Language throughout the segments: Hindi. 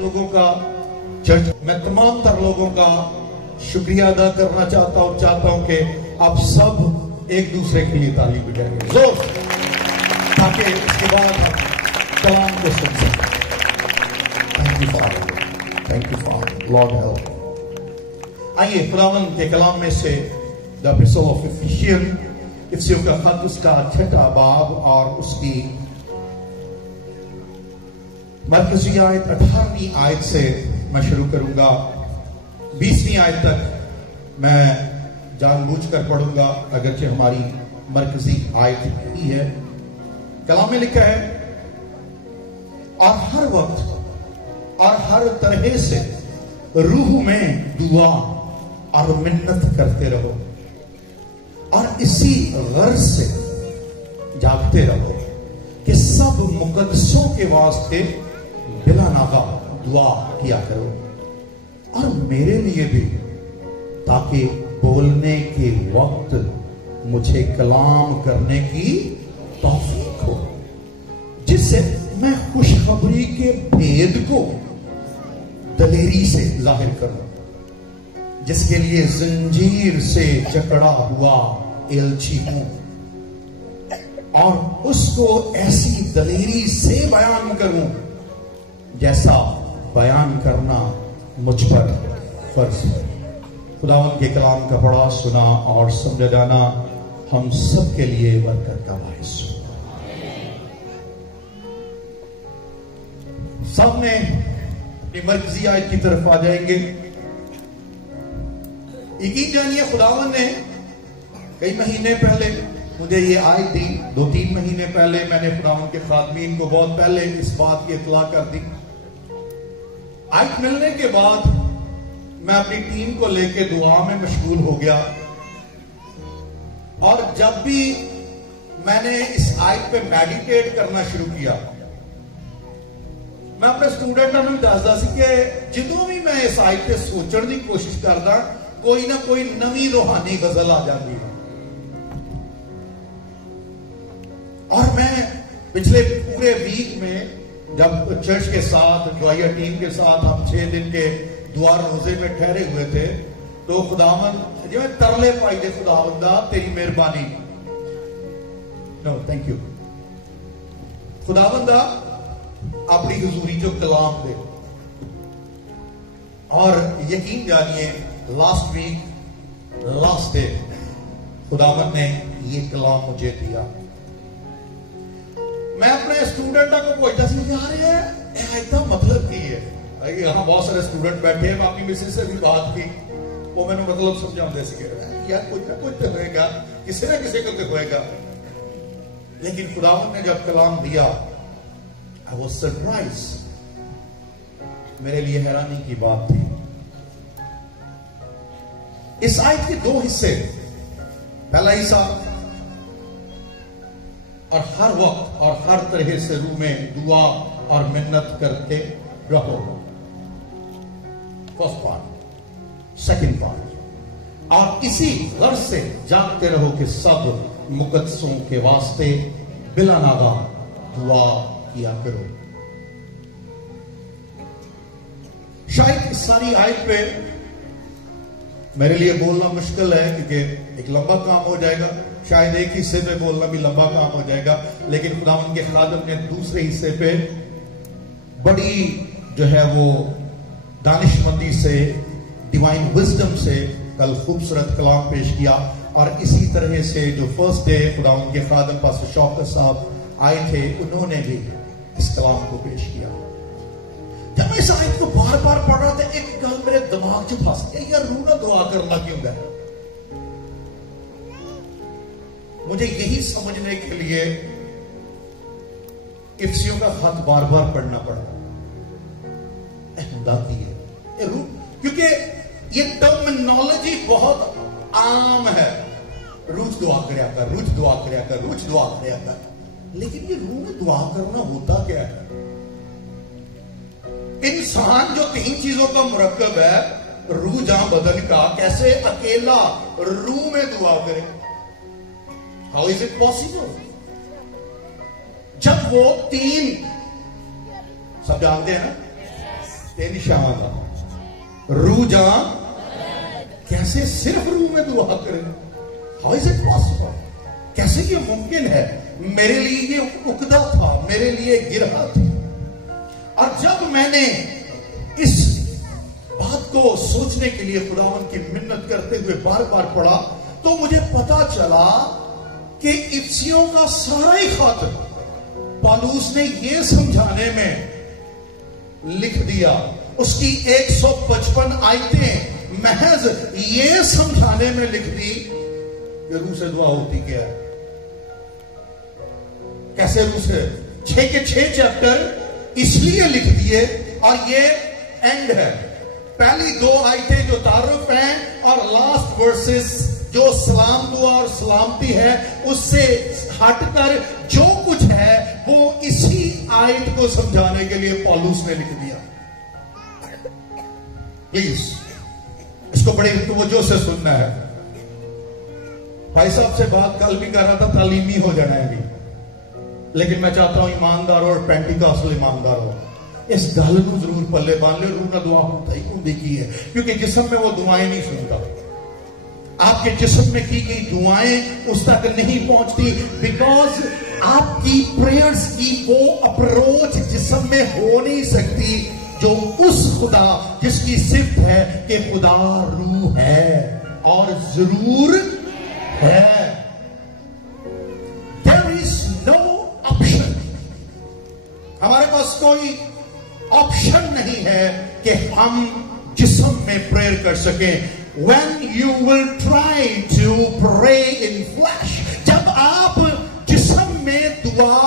लोगों का, चर्च में तमाम तर लोगों का शुक्रिया अदा करना चाहता हूं कि आप सब एक दूसरे के लिए ताली बजाएंगे जोर, ताकि इसके बाद हम कलाम को सुन सकें। Thank you for Lord help. आइए खुदावन के कलाम में से द एपिसोड ऑफ इफिसियों का खत, उसका 6वां बाब और उसकी मरकजी आयत 18वीं आयत से मैं शुरू करूंगा। 20वीं आयत तक मैं जानबूझकर पढ़ूंगा, अगरचे हमारी मरकजी आयत ही है। कलाम में लिखा है, और हर वक्त और हर तरह से रूह में दुआ और मिन्नत करते रहो, और इसी गर्ज से जागते रहो कि सब मुकद्दसों के वास्ते बिला नागा दुआ किया करो, और मेरे लिए भी, ताकि बोलने के वक्त मुझे कलाम करने की तौफीक हो, जिससे मैं खुशखबरी के भेद को दलेरी से जाहिर करूं, जिसके लिए जंजीर से जकड़ा हुआ एलची हूं, और उसको ऐसी दलेरी से बयान करूं जैसा बयान करना मुझ पर फर्ज है। खुदावंद के कलाम का पढ़ा, सुना और समझा जाना हम सब के लिए बरकत का बायस हो। सबने अपनी मरकजी आयत की तरफ आ जाएंगे। यकीन जानिए, खुदावंद ने कई महीने पहले मुझे ये आयत दी। 2-3 महीने पहले मैंने खुदावंद के खादमीन को बहुत पहले इस बात की इत्तला कर दी। आयत मिलने के बाद मैं अपनी टीम को लेकर दुआ में मशगूल हो गया, और जब भी मैंने इस आयत पे मेडिटेट करना शुरू किया, मैं अपने स्टूडेंटों को दसदा सी कि जो भी मैं इस आयत पे सोचने की कोशिश करदा, कोई ना कोई नवी रूहानी गजल आ जाती है। और मैं पिछले पूरे वीक में जब चर्च के साथ, दुआया टीम के साथ हम 6 दिन के दुआ रोजे में ठहरे हुए थे, तो खुदावंद जिवें तरले पाई दे, खुदावंदा तेरी मेहरबानी, नो थैंक यू खुदावंदा अपनी हुजूरी जो कलाम दे। और यकीन जानिए, लास्ट वीक लास्ट डे खुदावंद ने ये कलाम मुझे दिया। मैं अपने स्टूडेंटों को पूछता सी, यार ये आयत मतलब की है। यहां बहुत सारे स्टूडेंट बैठे हैं, अपनी मिसेज से भी बात की, वो मैंने मतलब समझाते सी यार कोई ना कोई तो होएगा, किसी ना किसी को तो होएगा। लेकिन खुदावंद ने जब कलाम दिया, आई वाज सरप्राइज। मेरे लिए हैरानी की बात थी। इस आयत के 2 हिस्से, पहला हिस्सा, और हर वक्त और हर तरह से रूह में दुआ और मिन्नत करते रहो, फर्स्ट पार्ट। सेकंड पार्ट, और इसी गर्ज से जागते रहो कि सब मुकद्दसों के वास्ते बिला नागा दुआ किया करो। शायद इस सारी आयत पे मेरे लिए बोलना मुश्किल है, क्योंकि एक लंबा काम हो जाएगा। शायद एक हिस्से पे बोलना भी लंबा काम हो जाएगा, लेकिन खुदावंद के खादिम ने दूसरे हिस्से पे बड़ी जो है वो दानिशमंदी से, डिवाइन विजडम से कल खूबसूरत कलाम पेश किया। और इसी तरह से जो फर्स्ट डे खुदावंद के खादिम पास शौकत साहब आए थे, उन्होंने भी इस कलाम को पेश किया। जब इस आयत को बार बार पढ़ रहा था, एक गल मेरे दिमाग च फंस गई, यार रूह ना दुआ करना क्यों है। मुझे यही समझने के लिए इफिसियों का खत बार बार पढ़ना पड़ा। की है रूह, क्योंकि ये टर्मिनोलॉजी बहुत आम है। रूह दुआ करया कर, रूह दुआ करया कर, रूह दुआ करया कर। लेकिन ये रूह में दुआ करना होता क्या है? इंसान जो 3 चीजों का मुरक्कब है, रूह जहां बदन का, कैसे अकेला रूह में दुआ करे? How is it possible? जब वो 3 सब जानते हैं ना ते निशान रूह जान कैसे सिर्फ रूह में दुआ करें? How is it possible? कैसे ये मुमकिन है? मेरे लिए ये उकदा था, मेरे लिए गिरहा थी। और जब मैंने इस बात को सोचने के लिए खुदावन की मिन्नत करते हुए बार बार पढ़ा, तो मुझे पता चला कि इफ्सियों का सारा ही खत पौलुस ने यह समझाने में लिख दिया। उसकी 155 आयतें महज ये समझाने में लिख दी कि रूह से दुआ होती क्या है, कैसे रूह से। 6 के 6 चैप्टर इसलिए लिख दिए, और ये एंड है। पहली 2 आयतें जो तारुफ हैं और लास्ट वर्सेस जो सलाम दुआ और सलामती है, उससे हटकर जो कुछ है वो इसी आयत को समझाने के लिए पौलुस ने लिख दिया। प्लीज इसको बड़ी तवज्जो से सुनना है। भाई साहब से बात कल भी कर रहा था, तालीमी हो जाना है भी, लेकिन मैं चाहता हूं ईमानदार और पेंटिकॉस्टल ईमानदार हो। इस गल को जरूर पल्ले बांध लो, रूह ना दुआ होता ही क्यों देखी है? क्योंकि जिस्म में वो दुआएं नहीं सुनता। आपके जिस्म में की गई दुआएं उस तक नहीं पहुंचती, बिकॉज आपकी प्रेयर्स की वो अप्रोच जिस्म में हो नहीं सकती जो उस खुदा जिसकी सिफ्त है कि खुदा रूह है और जरूर है। देयर इज नो ऑप्शन, हमारे पास कोई ऑप्शन नहीं है कि हम जिस्म में प्रेयर कर सकें। When you will try to pray in flesh, जब आप जिस्म में दुआ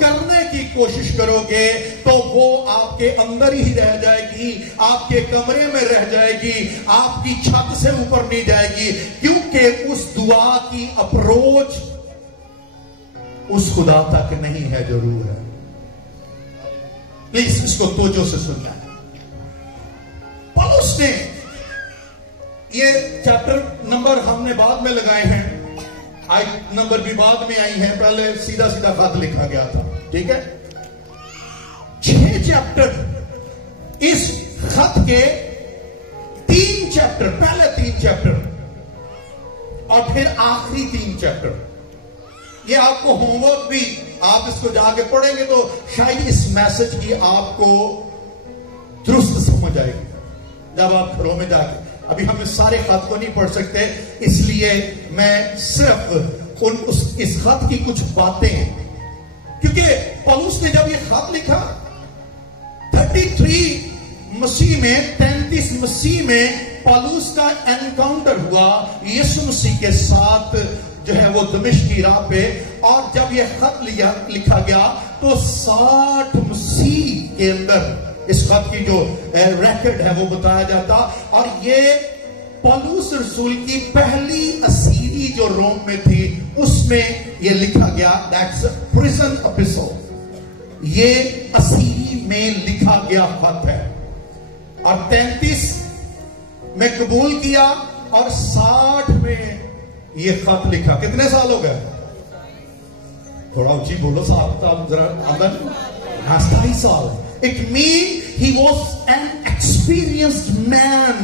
करने की कोशिश करोगे तो वो आपके अंदर ही रह जाएगी, आपके कमरे में रह जाएगी, आपकी छत से ऊपर नहीं जाएगी, क्योंकि उस दुआ की अप्रोच उस खुदा तक नहीं है जो रूह है। प्लीज इसको तवज्जो से सुनना है। पौलुस ने ये चैप्टर नंबर हमने बाद में लगाए हैं, आयत नंबर भी बाद में आई है, पहले सीधा सीधा खत लिखा गया था, ठीक है। 6 चैप्टर, इस खत के 3 चैप्टर, पहले 3 चैप्टर और फिर आखिरी 3 चैप्टर, ये आपको होमवर्क भी, आप इसको जाके पढ़ेंगे तो शायद इस मैसेज की आपको दुरुस्त समझ आएगी जब आप घरों में जाके। अभी हम इस सारे खत को नहीं पढ़ सकते, इसलिए मैं सिर्फ इस खत की कुछ बातें, क्योंकि पौलुस ने जब ये खत लिखा 33 मसीह में, 33 मसीह में पौलुस का एनकाउंटर हुआ यीशु मसीह के साथ जो है वो दमिश्क की राह पे, और जब ये खत लिखा गया तो 60 मसीह के अंदर इस खत की जो रिकॉर्ड है वो बताया जाता। और ये पौलुस रसूल की पहली असीरी जो रोम में थी उसमें ये लिखा गया, दैट्स प्रिजन एपिसोड, ये असीरी में लिखा गया खत है। और 33 में कबूल किया और 60 में ये खत लिखा। कितने साल हो गए? थोड़ा ऊंची बोलो साहब, जरा अंदर। 27 साल। It means he was an experienced man.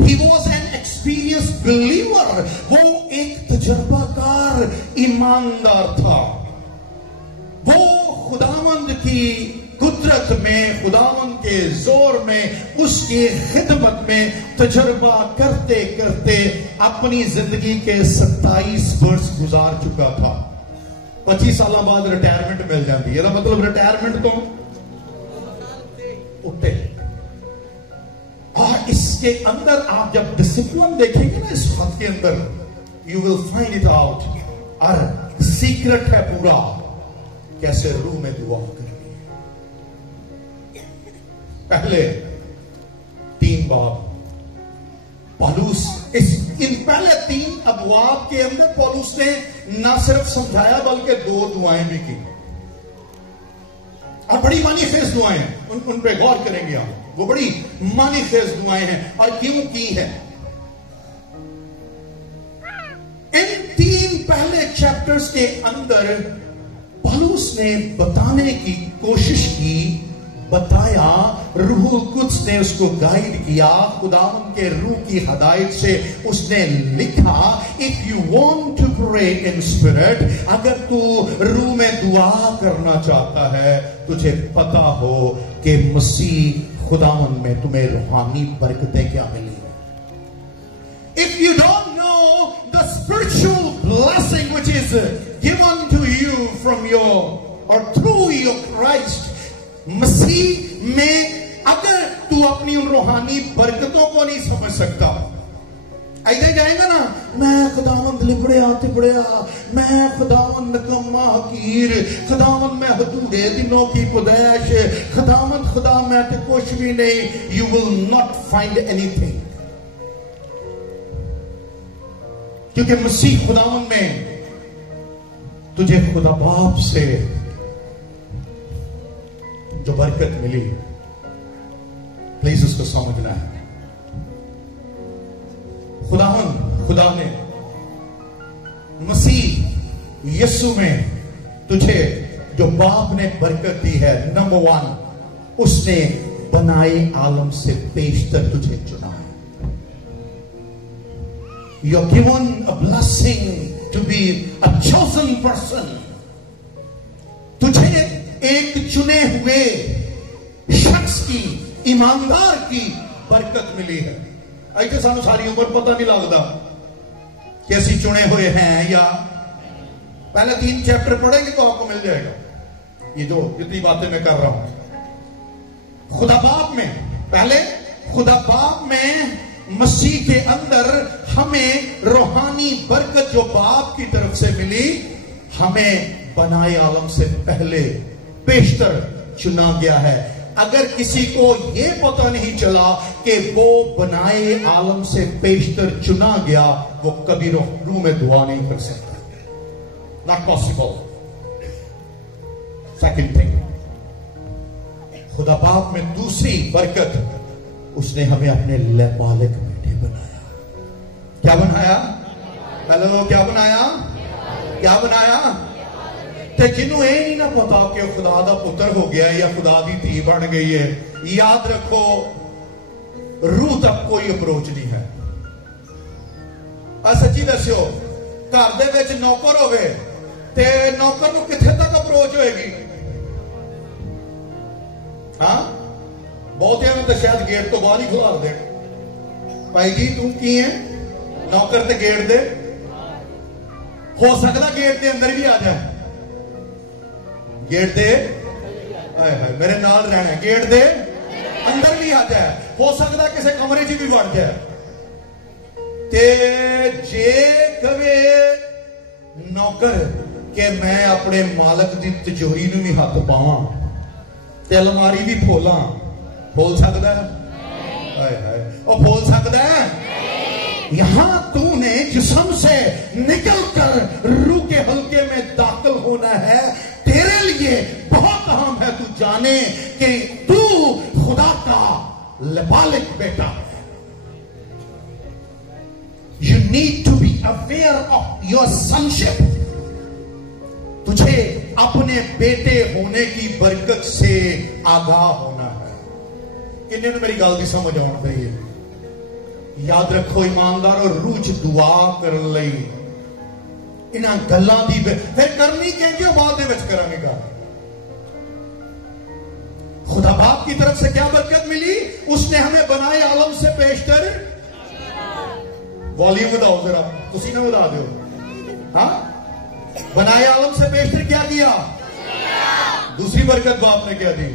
He was an experienced believer. वो एक तजर्बाकार ईमानदार था। वो खुदावंद की कुदरत में, खुदावंद के जोर में, उसकी खिदमत में तजर्बा करते करते अपनी जिंदगी के 27 वर्ष गुजार चुका था। 25 साल बाद रिटायरमेंट मिल जाती है, मतलब रिटायरमेंट तो उठे। और इसके अंदर आप जब डिसिप्लिन देखेंगे ना इस खत के अंदर, you will find it out. और सीक्रेट है पूरा कैसे रूह में दुआ करनी है। पहले 3 बाब पौलुस इन पहले 3 अबवाब के अंदर पौलुस ने ना सिर्फ समझाया बल्कि 2 दुआएं भी की, और बड़ी मानीखेज दुआएं, उन पे गौर करेंगे हम। वो बड़ी मानीखेज दुआएं हैं, और क्यों की है। इन 3 पहले चैप्टर्स के अंदर पौलुस ने बताने की कोशिश की बताया, रूहुल कुद्स ने उसको गाइड किया, खुदावन के रूह की हदायत से उसने लिखा, if you want to pray in spirit, अगर तू रूह में दुआ करना चाहता है, तुझे पता हो कि मसीह खुदावन में तुम्हें रूहानी बरकतें क्या मिली है। If you don't know the spiritual blessing which is given to you from your और थ्रू योर क्राइस्ट, मसीह में अगर तू अपनी उन रूहानी बरकतों को नहीं समझ सकता, ऐसे जाएगा ना, मैं खुदावंद लिबड़िया तिबड़िया, मैं खुदावंद नकम्मा हकीर, खुदावंद मैं हदूदे दिनों की पुदैश, खुदावंद खुदा मैं तो कुछ भी नहीं, you will not find anything. क्योंकि मसीह खुदावंद में तुझे खुदा बाप से जो बरकत मिली, प्लीज उसको समझना है। खुदा ने मसीह यीशु में तुझे जो बाप ने बरकत दी है, नंबर 1, उसने बनाए आलम से पेशतर तुझे चुना है। You are given a blessing to be a chosen person. तुझे एक चुने हुए शख्स की, ईमानदार की बरकत मिली है। ऐसे सानू सारी उम्र पता नहीं लगता कि ऐसी चुने हुए हैं, या पहले 3 चैप्टर पढ़ेंगे तो आपको मिल जाएगा। ये जो जितनी बातें मैं कर रहा हूं, खुदा बाप में, पहले खुदा बाप में मसीह के अंदर हमें रूहानी बरकत जो बाप की तरफ से मिली, हमें बनाए आलम से पहले पेशतर चुना गया है। अगर किसी को यह पता नहीं चला कि वो बनाए आलम से पेशतर चुना गया, वो कभी रूह में दुआ नहीं कर सकता। Not possible. सेकंड थिंग, खुदा बाप में दूसरी बरकत, उसने हमें अपने लैबालिक बेटे बनाया। क्या बनाया? पहले वो क्या बनाया? क्या बनाया? ते जिन्हों ये नहीं ना पता कि खुदा दा पुत्र हो गया या खुदा दी धी बन गई है, याद रखो रूह तक कोई अप्रोच नहीं है। सच्ची दस्यो, घर दे विच नौकर होवे ते नौकर नूं किथे तक अप्रोच होएगी? हाँ, बहुतियां नूं तो शायद गेट तो बाहर ही खुला दे, भाई जी तू की है नौकर, ते गेट दे, हो सकता गेट के अंदर भी आ जाए, गेट दे मेरे नाल रहना, गेट दे अंदर भी आ जाए, हो सकता किसी कमरे च भी बढ़ जाए। ते जे कवे नौकर के मैं अपने मालक की तिजोरी नूं भी हाथ पावां ते अलमारी भी खोला, खोल सकता है? और खोल सकता है? यहां तूने जिस्म से निकलकर रूह के हल्के में दाखिल होना है। तेरे लिए बहुत अहम है तू जाने कि तू खुदा का लबालिक बेटा है। You need to be aware of your sonship. तुझे अपने बेटे होने की बरकत से आगाह होना है। किन्ने ने मेरी गल की समझ आउण दी है? याद रखो, ईमानदार और रूह च दुआ करन लई इन्हां गल्लां दी फिर करनी क्यों बाद में करांगा। खुदा बाप की तरफ से क्या बरकत मिली? उसने हमें बनाए आलम से पेशतर। वॉल्यूम बढ़ाओ जरा, तुसी ना बढ़ा दो। हाँ, बनाए आलम से पेशतर क्या किया? दूसरी बरकत बाप ने क्या दी?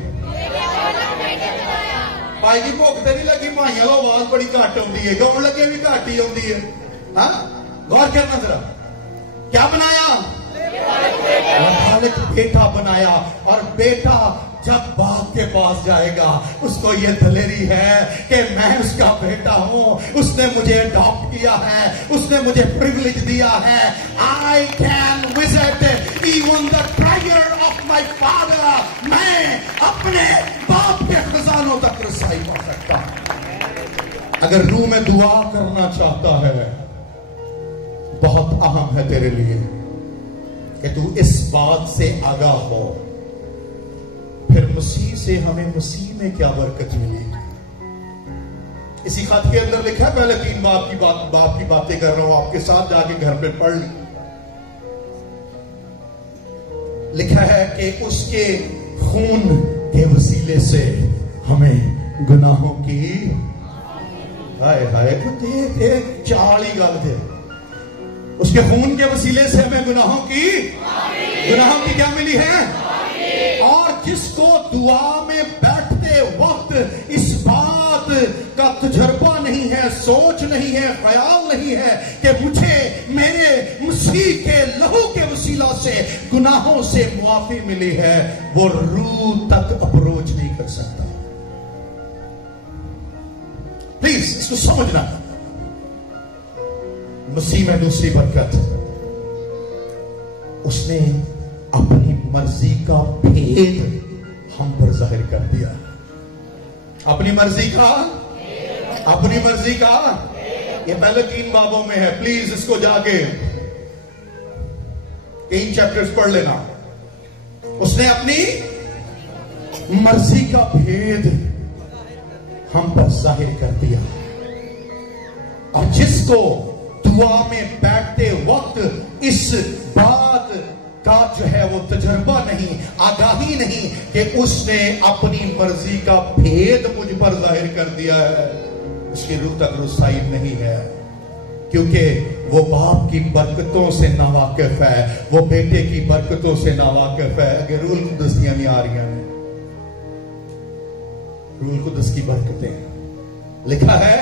भाई जी भुख तो नहीं लगी, भाइयों को आवाज बड़ी घट आती है, गाउन लगे भी घट ही आती है। हाँ, गौर करना जरा, क्या बनाया? बेटा बनाया। और बेटा जब बाप के पास जाएगा, उसको ये दलेरी है कि मैं उसका बेटा हूं, उसने मुझे अडॉप्ट किया है, उसने मुझे प्रिविलेज दिया है। I can visit even the treasure of my father. मैं अपने बाप के खजानों तक रसाई पा सकता हूं। अगर रूह में दुआ करना चाहता है, बहुत अहम है तेरे लिए कि तू इस बात से आगाह हो, फिर मसीह से हमें मसीह में क्या बरकत मिली। इसी खत के अंदर लिखा है, पहले 3 बाप की बातें कर रहा हूं आपके साथ, जाके घर पे पढ़ ली। लिखा है कि उसके खून के वसीले से हमें गुनाहों की, हाय हाय चाली गल थे, उसके खून के वसीले से हमें गुनाहों की क्या मिली है। और जिसको दुआ में बैठते वक्त इस बात का तजर्बा नहीं है, सोच नहीं है, ख्याल नहीं है कि मुझे मेरे मसीह के लहू के वसीला से गुनाहों से मुआफी मिली है, वो रूह तक अप्रोच नहीं कर सकता। प्लीज इसको समझना। मसीह में दूसरी बरकत, उसने अपनी मर्जी का भेद हम पर जाहिर कर दिया। अपनी मर्जी का ये पहले 3 बाबों में है। प्लीज इसको जाके 3 चैप्टर्स पढ़ लेना। उसने अपनी मर्जी का भेद हम पर जाहिर कर दिया। और जिसको दुआ में बैठते वक्त इस बात का जो है वो तजर्बा नहीं, आगाही नहीं कि उसने अपनी मर्जी का भेद मुझ पर जाहिर कर दिया है, उसकी रूह तक रसाई नहीं है। क्योंकि वो बाप की बरकतों से नावाकिफ है, वो बेटे की बरकतों से नावाकिफ है। अगर रूल कुदस की नहीं आ रही हैं, रूल कुदस की बरकतें, लिखा है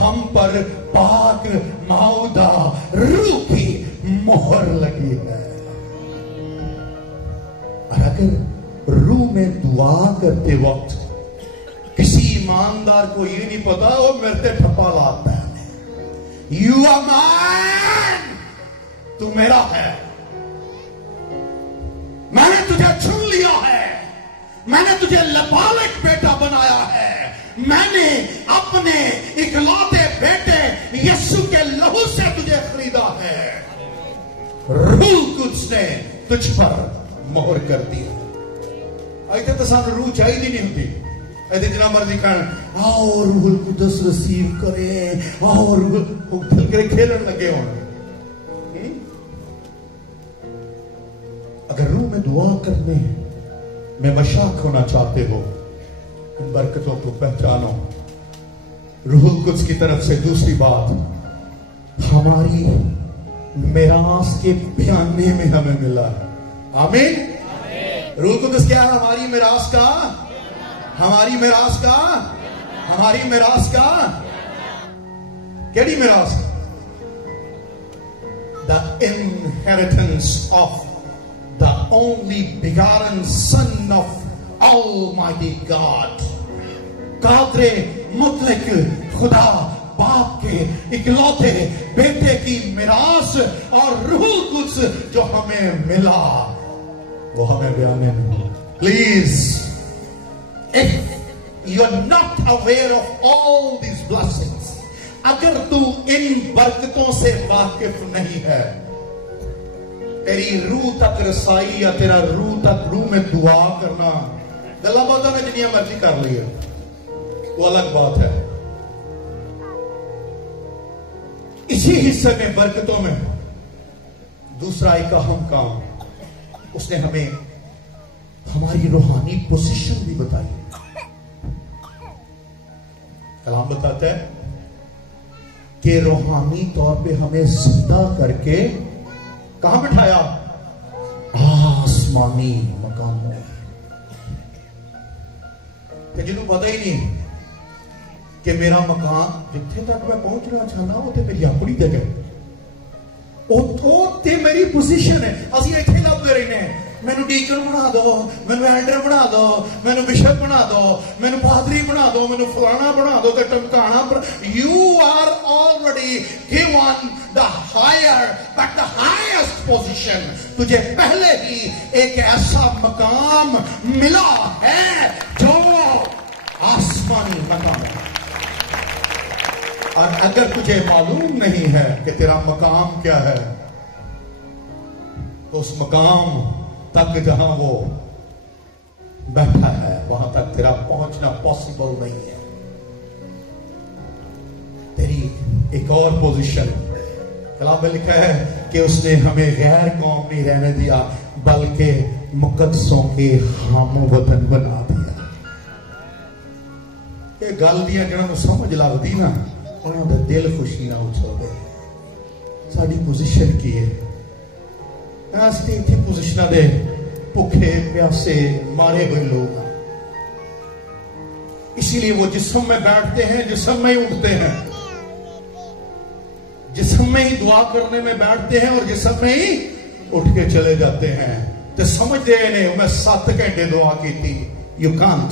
हम पर पाक मौदा रूह की मोहर लगी है। और अगर रूह में दुआ करते वक्त किसी ईमानदार को ये नहीं पता, वो मेरे से ठप्पा लाता है, यू आर माइन, तू मेरा है, मैंने तुझे चुन लिया है, मैंने तुझे लबालिक बेटा बनाया है, मैंने अपने इकलौते बेटे यीशु के लहू से तुझे खरीदा है। रूह कुछ ने तुझ पर मोहर कर दिया। अजे तो सानू रूह चाहिए नहीं होती, ऐसे जिना मर्जी कहना आओ रूह कुदस रिसीव करे, आओ रूह दिल करे खेलन लगे हो। अगर रूह में दुआ करने में मशाक होना चाहते हो, इन बरकतों को पहचानो। रूह कुद्स की तरफ से दूसरी बात, हमारी मिरास के बयाने में हमें मिला है। आमीन। रूह कुद्स क्या है? हमारी मिरास का, हमारी मिरास का, हमारी मिरास का, केड़ी मिरास? The inheritance of the only begotten Son of Almighty God. Kadre मुतलक खुदा बाप के इकलौते बेटे की मिरास और रूह कुद्स जो हमें मिला, वो हमें बयाने नहीं। Please, if you are not aware of all these blessings, अगर तू इन बरकतों से वाकिफ नहीं है, तेरी रूह तक रसाई या तेरा रूह तक रूह में दुआ करना, गल्ला बातों ने जिन्नी मर्जी कर ली है, वो अलग बात है। इसी हिस्से में बरकतों में दूसरा एक अहम काम, उसने हमें हमारी रूहानी पोजीशन भी बताई। कलाम बताता है कि रूहानी तौर पे हमें जिंदा करके कहां बिठाया? आसमानी मकानों। जिन्होंने पता ही नहीं कि मेरा मकान जिथे तक मैं पहुंचना चाहना उसे मेरी अपनी जगह, ते मेरी पोजीशन है। असं इतने लभते रहने, मैनू डीकन बना दो, मैनू एल्डर बना दो, मैनू बिशप बना दो, मैनू पादरी बना दो, मैनू फलाना बना दो, तो टमकाना। You are already given the higher but the highest position. तुझे पहले ही एक ऐसा मकाम मिला है जो आसमानी मकाम है। और अगर तुझे मालूम नहीं है कि तेरा मकाम क्या है, तो उस मकाम तक जहां वो बैठा है, वहां तक तेरा पहुंचना पॉसिबल नहीं है। तेरी एक और पोजीशन, कलाम में लिखा है कि उसने हमें गैर कौम नहीं रहने दिया, बल्कि मुकद्दसों के हामो वतन बना दिया। ये गल दियां जिन्होंने समझ लगती ना, उन्होंने दिल खुशी ना उछलते। साडी पोजीशन की है, असते इतनी पोजीशन दे भुखे प्यासे मारे हुए लोग, इसीलिए वो जिस्म में बैठते हैं, जिस्म में ही उठते हैं, जिस्म में ही दुआ करने में बैठते हैं और जिस्म में ही उठ के चले जाते हैं। तो समझते हैं मैं 7 घंटे दुआ की थी, यू कांट,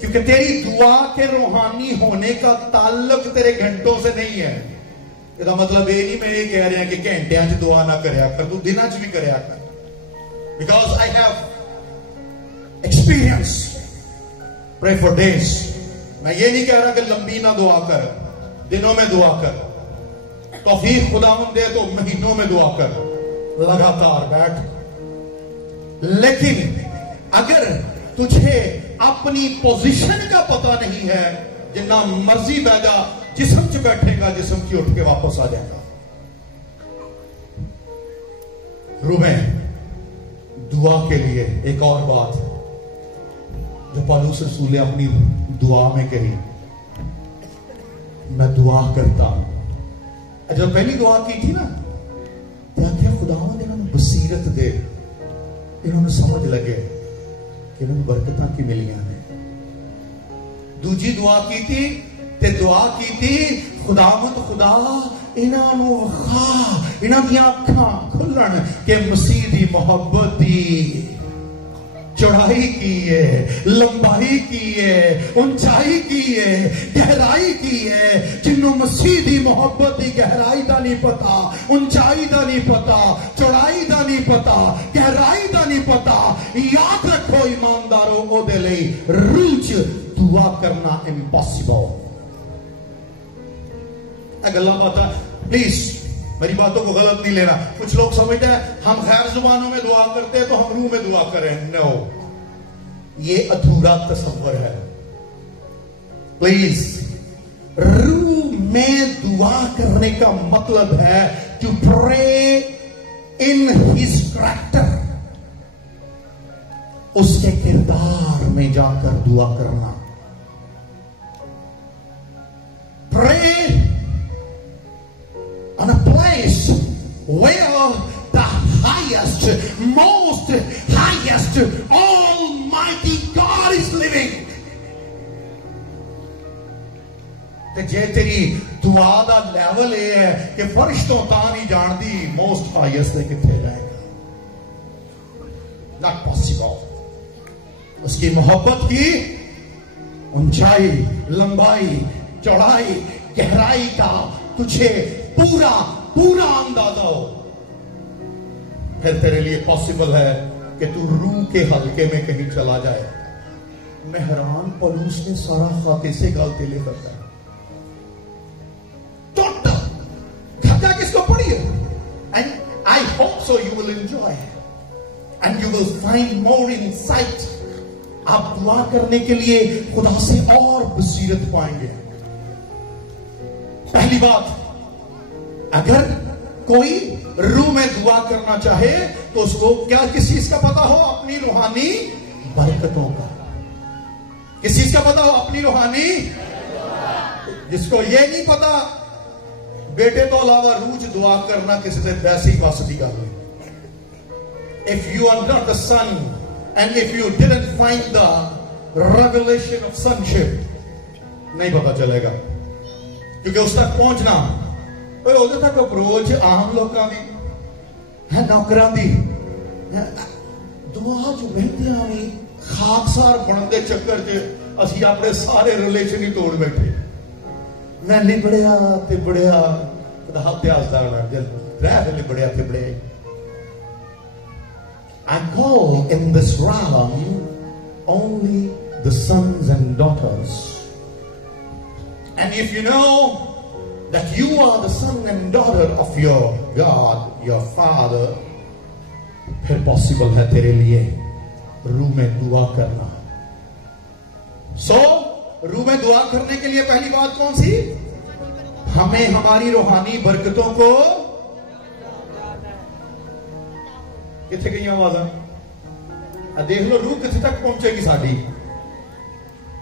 क्योंकि तेरी दुआ के रूहानी होने का ताल्लुक तेरे घंटों से नहीं है। इसका मतलब ये नहीं मैं ये कह रहा कि घंटिया च दुआ ना करया कर, तू दिना च भी करया कर। Because I have experience, pray for days. मैं ये नहीं कह रहा कि लंबी ना दुआ कर, दिनों में दुआ कर, तौफीक खुदावंद दे तो महीनों में दुआ कर, लगातार बैठ। लेकिन अगर तुझे अपनी पोजीशन का पता नहीं है, जितना मर्जी बैठा जिस्म च बैठेगा, जिस्म की उठ के वापस आ जाएगा। रूबेन दुआ के लिए एक और बात जो पौलुस रसूल ने अपनी दुआ में कही, मैं दुआ करता हूं। जब पहली दुआ की थी ना, तो क्या खुदावंद इन्होंने बसीरत दे, इन्होंने समझ लगे कि इन्होंने बरकतां की मिलियां ने। दूजी दुआ की थी, ते दुआ की थी खुदावंद खुदा इन्हां नूं वखा, इन्हां दी अखां खुलन के मसीह दी मोहब्बत दी चौड़ाई की है, लंबाई की है, ऊंचाई की है, गहराई की है। जिन्हों मसीह दी मोहब्बत की गहराई दा नहीं पता, ऊंचाई दा नहीं पता, चौड़ाई दा नहीं पता, गहराई दा नहीं पता, याद रखो ईमानदारों, ओदे लई रूच दुआ करना इम्पॉसिबल। गल्ला बात प्लीज मेरी बातों को गलत नहीं लेना। कुछ लोग समझते हैं हम गैर जुबानों में दुआ करते हैं तो हम रूह में दुआ करें। नो, ये अधूरा तस्वर है। प्लीज, रूह में दुआ करने का मतलब है to pray in his character, उसके किरदार में जाकर दुआ करना। Pray on a place where the highest, most highest, almighty God is living. ते जे तेरी दुआ दा लेवल ये है कि फरिश्तों ता नहीं जानती मोस्ट हाईएस्ट ने किथे जाएगा, नॉट पॉसिबल। उसकी मोहब्बत की ऊंचाई, लंबाई, चौड़ाई, गहराई का तुझे पूरा पूरा अंदाजा हो, फिर तेरे लिए पॉसिबल है कि तू रूह के हल्के में कहीं चला जाए। मैं हैरान, पौलुस ने सारा खाते से गलती ले करता है। टोटल खाता किसको पड़ी है? And I hope so you will enjoy and you will find more insight. आप दुआ करने के लिए खुदा से और बसीरत पाएंगे। पहली बात, अगर कोई रूह में दुआ करना चाहे तो उसको क्या किस चीज का पता हो? अपनी रूहानी बरकतों का। किस चीज का पता हो? अपनी रूहानी। जिसको ये नहीं पता, बेटे तो अलावा रूज दुआ करना किसी से वैसी वासती गल है। If you are not the son and if you didn't find the revelation of sonship, नहीं पता चलेगा, क्योंकि उस तक पहुंचना उदे तक अप्रोच आम लोगों की है, नौकरां दी दुआ जो बहतियां भी खाकसार बनने के चक्कर च असीं अपने सारे रिलेशन ही तोड़ बैठे। मैं लिबड़िया ते बड़िया लिबड़िया ते बड़े। I call in this realm only the sons and daughters, and if you know that you are the son and daughter of your God, your father, फिर पॉसिबल है तेरे लिए रूह में दुआ करना। रूह में दुआ करने के लिए पहली बात कौन सी? हमें हमारी रूहानी बरकतों को, किथे गई आवाज़? देख लो रूह किथे तक पहुंचेगी साड़ी।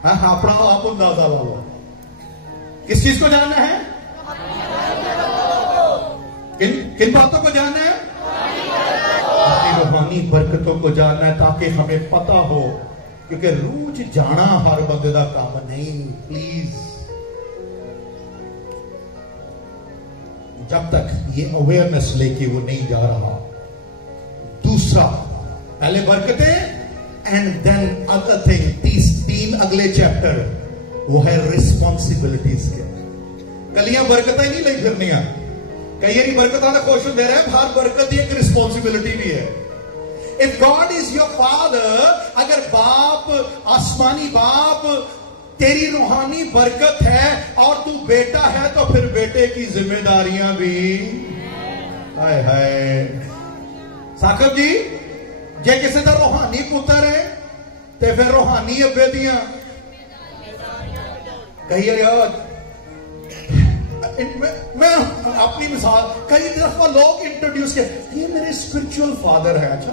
हाँ, अपना आप अंदाजा ला लो। किस चीज को जानना है? किन बातों को जानना है? अपनी रूहानी बरकतों को जानना है, ताकि हमें पता हो, क्योंकि रूज जाना हर बंदे का काम नहीं। प्लीज, जब तक ये अवेयरनेस लेके वो नहीं जा रहा। दूसरा, पहले बरकतें एंड देन अदर थिंग। तीन अगले चैप्टर वो है रिस्पॉन्सिबिलिटीज के। कलियां बरकतें नहीं लाई फिरनियां, कई बारी बरकतां ने खुश दे रहे हैं, हर बरकत की एक रिस्पॉन्सिबिलिटी भी है। If God is your father, अगर बाप, आसमानी बाप तेरी रूहानी बरकत है और तू बेटा है, तो फिर बेटे की जिम्मेदारियां भी। हाय हाय साकब जी, जे किसी का रूहानी पुत्र है तो फिर रूहानी अब्बे दियां कई मैं अपनी मिसाल, कई दफा लोग इंट्रोड्यूस किए, ये मेरे स्पिरिचुअल फादर है। अच्छा,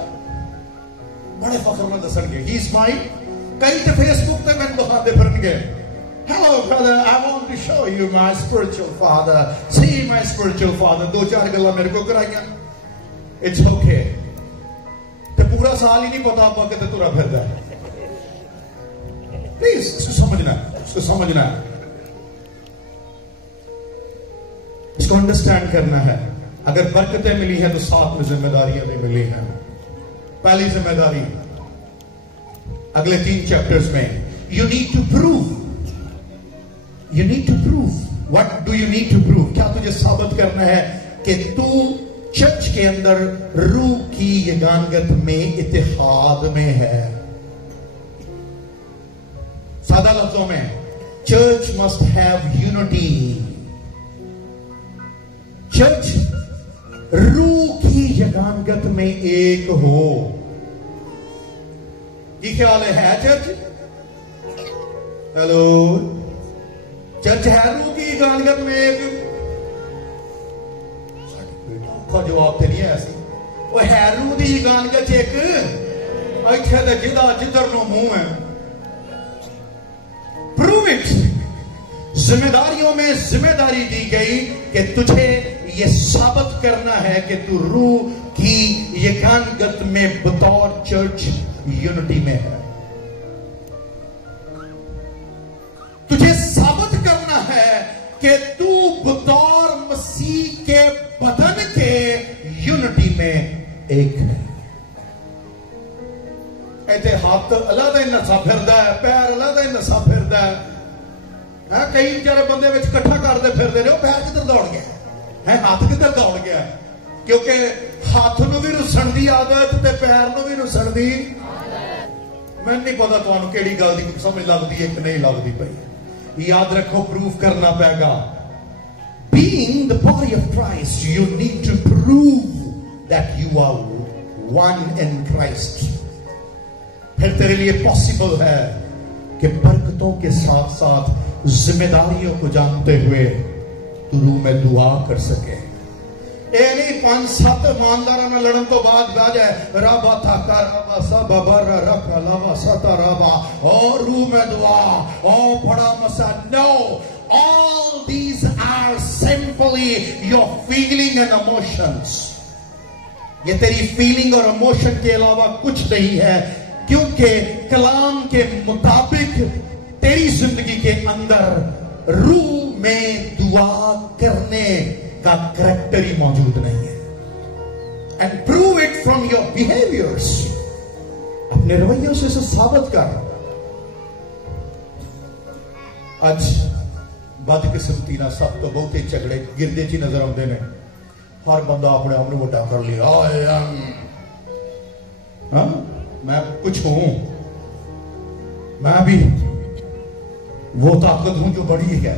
बड़े फख्र में दसणगे ही इज माई। कई तो फेसबुक पे मैंने दिखाते फिरनगे, hello brother, I want to show you my spiritual father, see my spiritual father. दो चार गल्ला मेरे को कराइया। It's okay. तो पूरा साल ही नहीं पता आपका कितने तुरा फिरता है। प्लीज इसको समझना, इसको समझना, इसको अंडरस्टैंड करना है। अगर बरकतें मिली है तो साथ में जिम्मेदारियां भी मिली हैं। पहली जिम्मेदारी अगले 3 चैप्टर्स में, you need to prove. You need to prove. What do you need to prove? क्या तुझे साबित करना है कि तू चर्च के अंदर रूह की यगानगत में इत्तेहाद में है। सादा लफ्जों में, church must have unity. Church रूह की यगानगत में एक हो। की ख्याल है चर्च? हेलो, चर्च है रूह की यगानगत में एक? का जवाब तो नहीं है ऐसी। वो है रूह की यगानगत एक, इत्थे ते जिदा जिधर नो मुंह है। Prove it. जिम्मेदारियों में जिम्मेदारी दी गई कि तुझे यह साबित करना है कि तू रूह की यगानगत में बतौर चर्च यूनिटी में है। तुझे साबित करना है कि तू बतौर मसीह के बदन के यूनिटी में एक है। ऐसे हाथ अलग ही नसा फिरदा है, पैर अलग ही नसा फिरदा है। कई बेचारे बंदे विच इकट्ठा करते फिरते ने, पैर किधर दौड़ गया है, हाथ किधर दौड़ गया, क्योंकि हाथ नूं भी रुसण की आदत ते पैर नूं भी रुसण की। मैं नहीं पता तुहानूं किहड़ी गल दी समझ लगदी है कि नहीं लगदी पई। याद रखो, प्रूव करना पेगा। Being the body of Christ, you need to prove that you are one in Christ. फिर तेरे लिए पॉसिबल है कि बरकतों के साथ साथ जिम्मेदारियों को जानते हुए तू रूह में दुआ कर सके। ये नहीं 5-7 ईमानदारों में लड़न तो बाद बह जाए रबा था कर रबा सब बर रख लबा सता रबा और रूह में दुआ और बड़ा मसा। No, all these are simply your feeling and emotions. ये तेरी फीलिंग और इमोशन के अलावा कुछ नहीं है, क्योंकि कलाम के मुताबिक तेरी जिंदगी के अंदर रूह में दुआ करने का करैक्टर ही मौजूद नहीं है। And prove it from your behaviours. अपने रवैयों से इसे साबित कर। आज बदकिस्मती ना सब तो बहुत ही झगड़े गिरदे च नजर आते हैं। हर बंदा अपने आप को वड्डा कर लिया। हाँ, मैं कुछ हूं, मैं भी वो ताकत हूं जो बड़ी है।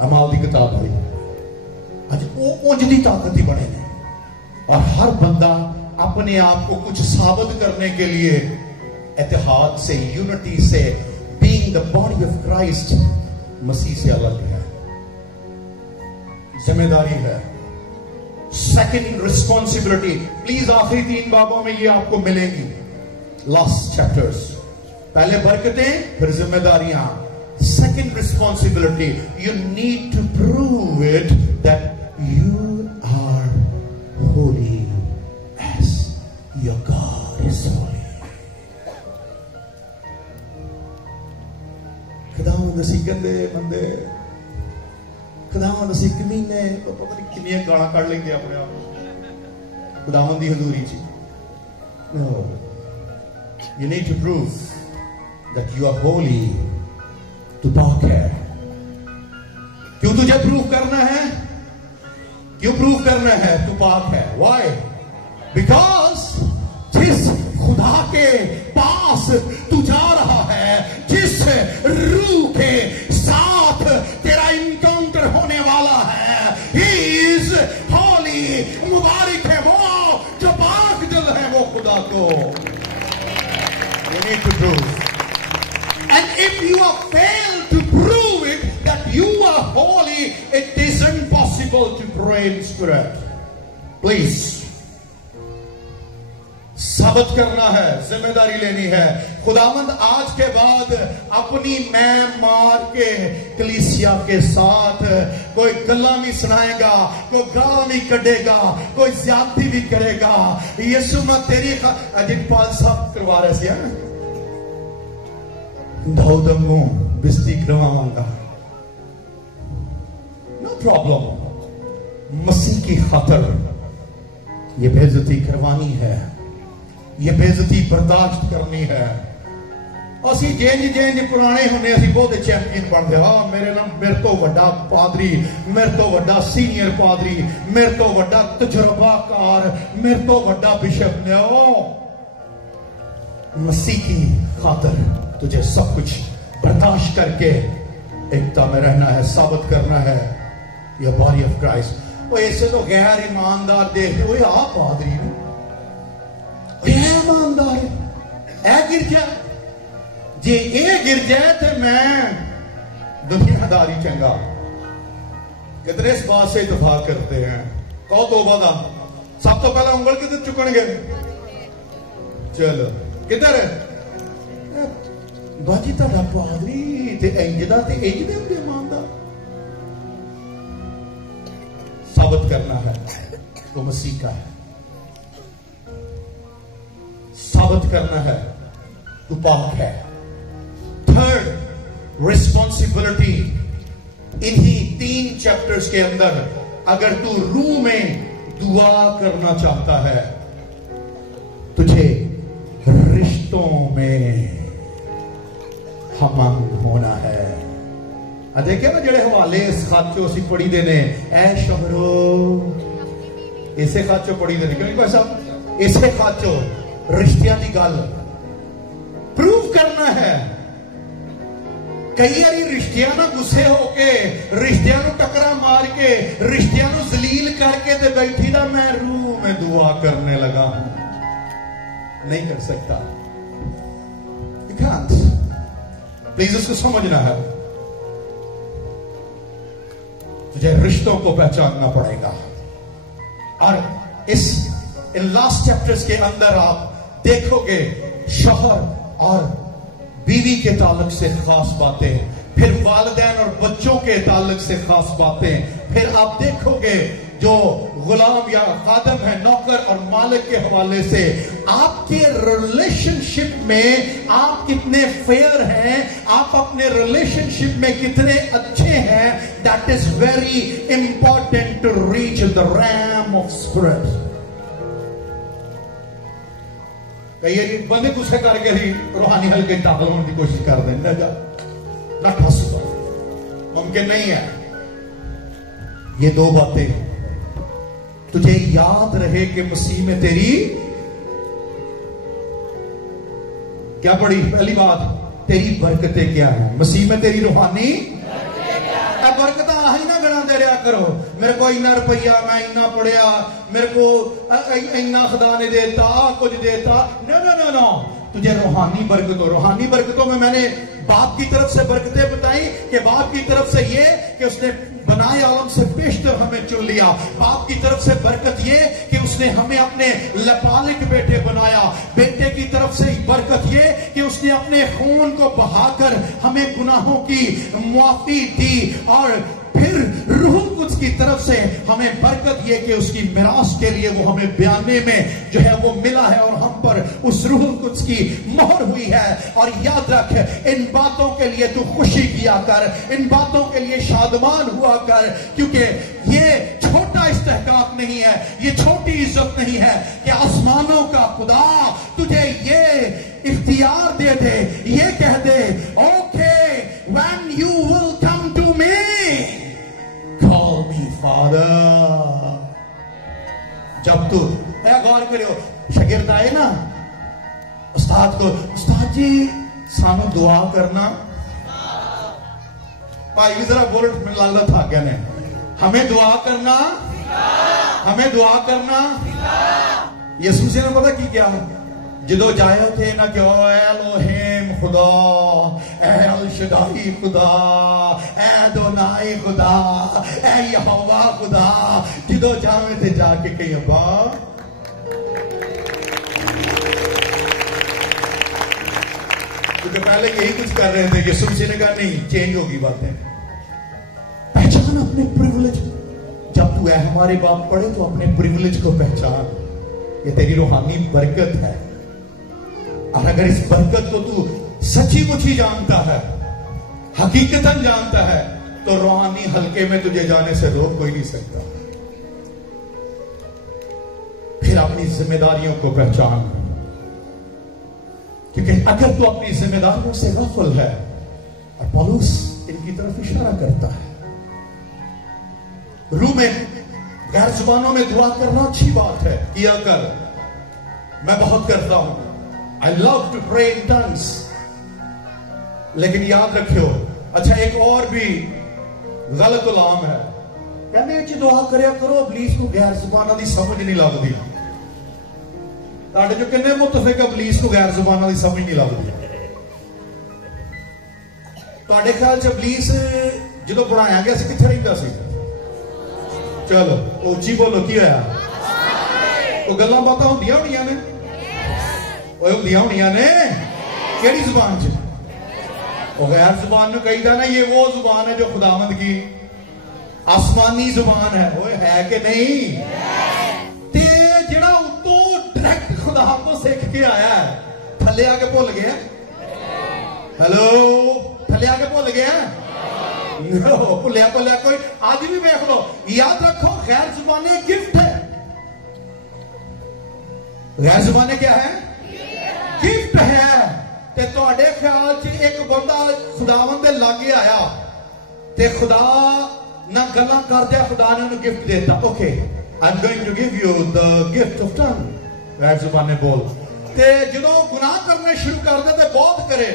अमाल की किताब है, आज वो उंज दी ताकत ही बने ने। और हर बंदा अपने आप को कुछ साबित करने के लिए इत्तेहाद से, यूनिटी से, being the body of Christ, मसीह से अलग है। जिम्मेदारी है, सेकंड रिस्पॉन्सिबिलिटी। प्लीज आखिरी 3 बाबों में ये आपको मिलेंगी, लास्ट चैप्टर्स। पहले बरकतें, फिर जिम्मेदारियां। Second responsibility, you need to prove it that you are holy as your God is holy. खुदावंद असीं गंदे बंदे, खुदावंद असीं कमीने, पता नहीं किन्नियां गालां कढ लेंदे अपने आप खुदावंद दी हजूरी च। No, you need to prove that you are holy। तू पाक है। क्यों तुझे प्रूव करना है? क्यों प्रूव करना है तू पाक है? Why? Because जिस खुदा के पास तू जा रहा है, जिस रूह के साथ तेरा इनकाउंटर होने वाला है, He is holy। मुबारक है वो जो पाक दिल है वो खुदा को। You need to prove. And if you have failed to prove it that you are holy, it is impossible to pray in spirit. Please. साबित करना है, जिम्मेदारी लेनी है। खुदावंद आज के बाद अपनी मैं मार के कलीसिया के साथ कोई गल्ला नहीं सुनाएगा, कोई गाल नहीं कढ़ेगा, कोई ज्यादती भी करेगा। यीशु मैं तेरी अजितपाल साहब करवा रहे थे दाऊदंगो बिस्ती करवाऊंगा, नो प्रॉब्लम। मसीह की खातर ये बेइज्जती करवानी है, ये बेइज्जती बर्दाश्त करनी है। असी जेंज पुराने होने असी बहुत चैंपियन बनते। हाँ, मेरे तो वड्डा पादरी, मेरे तो वड्डा सीनियर पादरी, मेरे तो वड्डा तजुर्बाकार, मेरे तो वड्डा बिशप ने। मसीह की खातर तुझे सब कुछ बर्दाश्त करके एकता में रहना है, साबित करना है ये बॉडी ऑफ क्राइस्ट। वो ऐसे तो गैर ईमानदार देखते हुए आ पादरी ने ईमानदार है, ए गिर जा, जे ए गिर जाए तो मैं दुनियादारी चंगा। कितने इस बात से इत्तेफाक करते हैं? कहो तौबा दा। सब तो पहले उंगल किधर चुकणगे? चलो किधर है बाजी ताड़ा पादरी ते इंजदा ते इंज दे हुंदे ईमानदार। साबित करना है तो मसीह का है, साबित करना है तू पाक है। थर्ड रिस्पॉन्सिबिलिटी, इन्हीं 3 चैप्टर्स के अंदर अगर तू रूह में दुआ करना चाहता है, तुझे रिश्तों में हमंग होना है। देखिए ना जेड़े हवाले इस खाचो असी पढ़ी देने, ऐ शबरो इसे खाचो पढ़ी देने, क्योंकि भाई साहब इसे खाचो रिश्तियां की गल प्रूव करना है। कई बारी रिश्तियां ना गुस्से होके, रिश्तियां टकरा मार के, रिश्तियां जलील करके ते बैठी ना मैं रूह में दुआ करने लगा हूं। नहीं कर सकता। You can't. प्लीज इसको समझना है। तुझे रिश्तों को पहचानना पड़ेगा। और इन लास्ट चैप्टर्स के अंदर आप देखोगे शौहर और बीवी के ताल्लुक से खास बातें, फिर वालिदैन और बच्चों के ताल्लुक से खास बातें, फिर आप देखोगे जो गुलाम या खादम है, नौकर और मालिक के हवाले से आपके रिलेशनशिप में आप कितने फेयर हैं, आप अपने रिलेशनशिप में कितने अच्छे हैं। That is very important to reach the realm of spirit. कई बंदे गुस्से करके ही रूहानी हल्के दाखिल होने की कोशिश कर दें, ना पॉसिबल, मुमकिन नहीं है। ये 2 बातें तुझे याद रहे कि मसीह में तेरी क्या पड़ी? पहली बात, तेरी बरकतें क्या है? मसीह में तेरी रूहानी बरकत ही ना गणा बोलते रहा करो, मेरे को इतना रुपया, मैं इतना पढ़िया, मेरे को इतना खुदा ने देता, कुछ देता। नो नो नो नो, तुझे रूहानी बरकतों, रूहानी बरकतों में मैंने बाप की तरफ से बरकतें बताई कि बाप की तरफ से ये कि उसने बनाए आलम से पेशतर हमें चुन लिया। बाप की तरफ से बरकत ये कि उसने हमें अपने लपालिक बेटे बनाया। बेटे की तरफ से बरकत ये कि उसने अपने खून को बहाकर हमें गुनाहों की मुआफी दी। और फिर रूह कुद्स की तरफ से हमें बरकत ये कि उसकी मिरास के लिए वो हमें बयाने में जो है वो मिला है और हम पर उस रूह कुद्स की मोहर हुई है। और याद रख, इन बातों के लिए तू खुशी किया कर, इन बातों के लिए शादमान हुआ कर, क्योंकि ये छोटा इस्तेहकाक नहीं है, ये छोटी इज्जत नहीं है कि आसमानों का खुदा तुझे ये इख्तियार दे दे, ये कह दे, okay when you will come to me call me father। जब तू गौर करो, शागिर्द आए ना उस्ताद को, उस्ताद जी सानू दुआ करना, भाई भी जरा बोल, मैंने लगता था क्या ने, हमें दुआ करना, हमें दुआ करना। यीशु ने पता की क्या, जो जाए थे ना, क्यों एलोहिम खुदा, एल शदाई खुदा, एदोनाई खुदा, ए यहोवा खुदा, जो जावे थे जाके कहीं अब्बा। क्योंकि पहले यही कुछ कर रहे थे कि सुनसी ने कहा नहीं, चेंज होगी बातें। पहचान अपने प्रिविलेज, जब तू है हमारे बाप पढ़े तो अपने प्रिविलेज को पहचान, ये तेरी रूहानी बरकत है। और अगर इस बरकत को तू सच्ची मुच्ची जानता है, हकीकतन जानता है, तो रूहानी हल्के में तुझे जाने से रोक कोई नहीं सकता। फिर अपनी जिम्मेदारियों को पहचान, क्योंकि अगर तू अपनी जिम्मेदारियों से गफल है, और पौलुस इनकी तरफ इशारा करता है, रूह में गैर जुबानों में दुआ करना अच्छी बात है, किया कर, मैं बहुत करता हूं, I love to pray in tongues। लेकिन याद रखियो, अच्छा एक और भी गलत उलाम है, कहने दुआ करया करो, इब्लीस को गैर जुबाना की समझ नहीं लगती। जो किन्ने मुतफिक इब्लीस को गैर जुबाना की समझ नहीं लगती। तुहाडे ख्याल च इब्लीस जो बनाया गया सी कित्थे रहिंदा सी? चलो उच्ची बोलो, की होया? वो गल्लां बातां हुंदियां होणियां ने, होंदियां होणियां ने, केड़ी जुबान च? वो गैर जुबान कहीदा ना, ये वो जुबान है जो खुदावंद की आसमानी जुबान है। वो है कि नहीं? ते जिहड़ा उत्तों डायरेक्ट खुदा को सीख के आया है, थल्ले आके भुल गया। हेलो, थल्ले आके भुल गया? भुलिया भुलिया कोई आज भी देख लो। याद रखो, गैर जुबाने गिफ्ट है। गैर जुबाने क्या है? गिफ्ट है। ते तुहाडे ख्याल च एक बंदा खुदावंद दे लागे आया ते खुदा ना गल्लां करदे, खुदा ने उन्हें गिफ्ट देता। Okay, I am going to give you the gift of tongue, गैर जुबाने बोल। ते जदों गुनाह करने शुरू कर दे ते बहुत करे,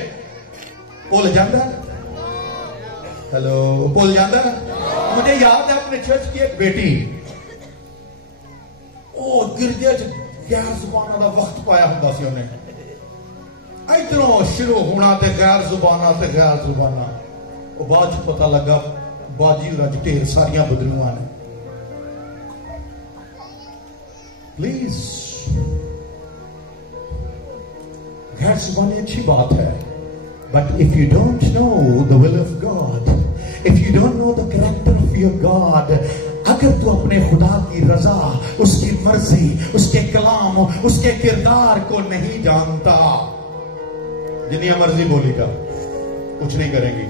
भुल जाता है। हेलो, भुल जाता है। मुझे याद है अपने चर्च की एक बेटी, ओ गिरजे च गैर जुबाना दा वक्त पाया हुंदा सी उन्हें, इधरों शुरू होना ते गैर जुबाना ते गैर जुबाना। बाद च पता लगा बाजी रज ढेर सारिया बदलुआ ने। प्लीज, गैर जुबानी अच्छी बात है, but if you don't know the will of God, if you don't know the character of your God, अगर तू अपने खुदा की रजा, उसकी मर्जी, उसके कलाम, उसके किरदार को नहीं जानता, जितनी मर्जी बोलेगा कुछ नहीं करेंगी।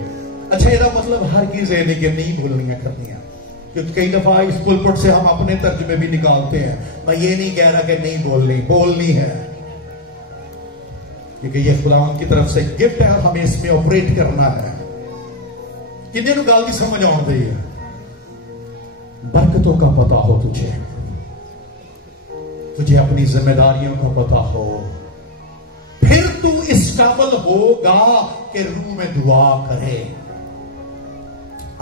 अच्छा, यह मतलब हर चीज नहीं बोलनियां करनियां, क्योंकि कई दफा इस पुलपट से हम अपने तर्जुमे भी निकालते हैं। मैं ये नहीं कह रहा कि नहीं बोलनी, बोलनी है, क्योंकि ये खुदा की तरफ से गिफ्ट है और हमें इसमें ऑपरेट करना है। किन्ने नूं गल दी समझ आउण दी है? बरकतों का पता हो तुझे, तुझे अपनी जिम्मेदारियों का पता हो, फिर तू इस काबिल होगा कि रूह में दुआ करे।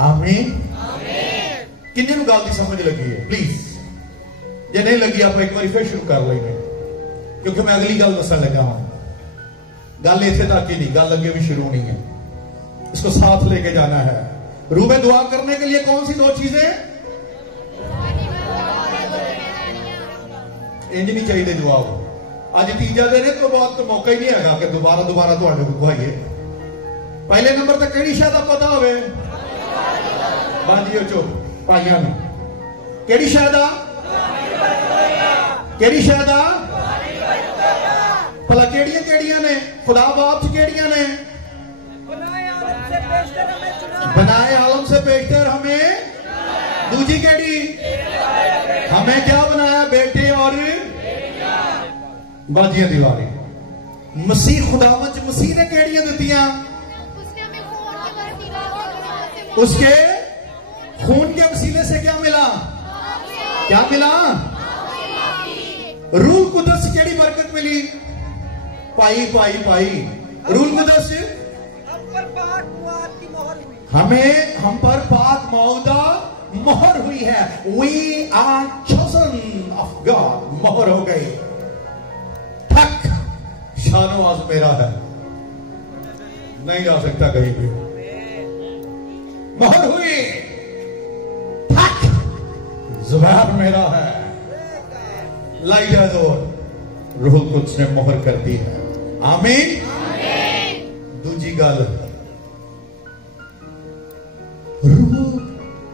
आमीन। किन्ने नूं गल दी समझ लगी है? प्लीज जे नहीं लगी आप एक बार फिर शुरू कर लेंगे, क्योंकि मैं अगली गल दसन लगा हूं। गल इतने तक ही नहीं, गल अगे भी शुरू नहीं है, इसको साथ लेके जाना है। रूह में दुआ करने के लिए कौन सी दो चीजें? इंज नहीं चाहिए जवाब। अज तीजा दिन है तो बहुत तो मौका ही नहीं है कि दोबारा दोबारा तुहानू खुआइए। पहले नंबर तक केड़ी शायद पता होवे? बाजियो चो भाइयों नू केड़ी शायद आ? केड़ी शायद आ? भला केड़ियां केड़ियां ने? खुदा बाप च केड़ियां ने? बनाए आलम से पेशतर हमें। दूजी केड़ी? हमें क्या बनाया? बेटे और बाजियां दीवारी। मसीह खुदावंद मसीह ने केड़ियां दित्तियां? उसके खून के वसीले से क्या मिला? क्या मिला? रूह कुदस केड़ी बरकत मिली? पाई पाई पाई। रूह कुदस हमें हम पर पाक मौदा मोहर हुई है। We are chosen of God. मोहर हो गई। ठक शानो आज मेरा है, नहीं जा सकता कहीं भी। मोहर हुई। ठक जुबान मेरा है। लाइजा जोर रूह कुछ ने मोहर कर दी है। आमीन। दूजी गल, रूह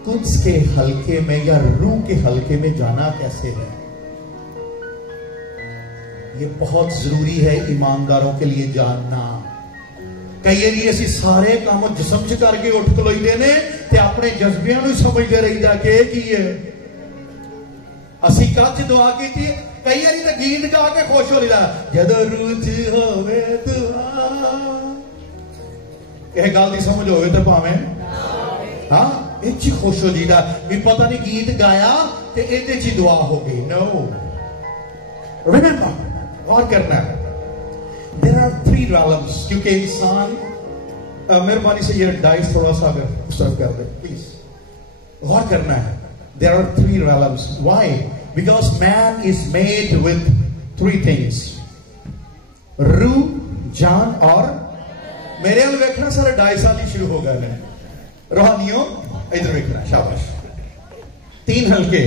कुछ के हल्के में या रूह के हल्के में जाना कैसे है? ये बहुत जरूरी है ईमानदारों के लिए जानना। कई बार असी सारे काम जिसम च करके उठ खलोईदे ने ते अपने जज्बियां नूं समझते रहीदा कि की है। असी कच दुआ की थी, कई बार तो गीत गा के खुश हो रहा जदों रूह च होवे दुआ। यह गल की समझ होवे तो भावें हाँ इच खुश हो जीदा भी पता नहीं गीत गाया ते इहदे च दुआ हो गई। नो, रिमेंबर गौर करना है। देयर आर 3 realms, क्योंकि इंसान मेहरबानी से ये डाइस थोड़ा सा अगर सर्व कर दे प्लीज। गौर करना है। There are 3 realms. Why? Because man is made with 3 things. रूह, जान और मेरे वाल देखना सारे डाइस वाली शुरू हो गए। रूहानियों इधर देखना, शाबाश। 3 हल्के।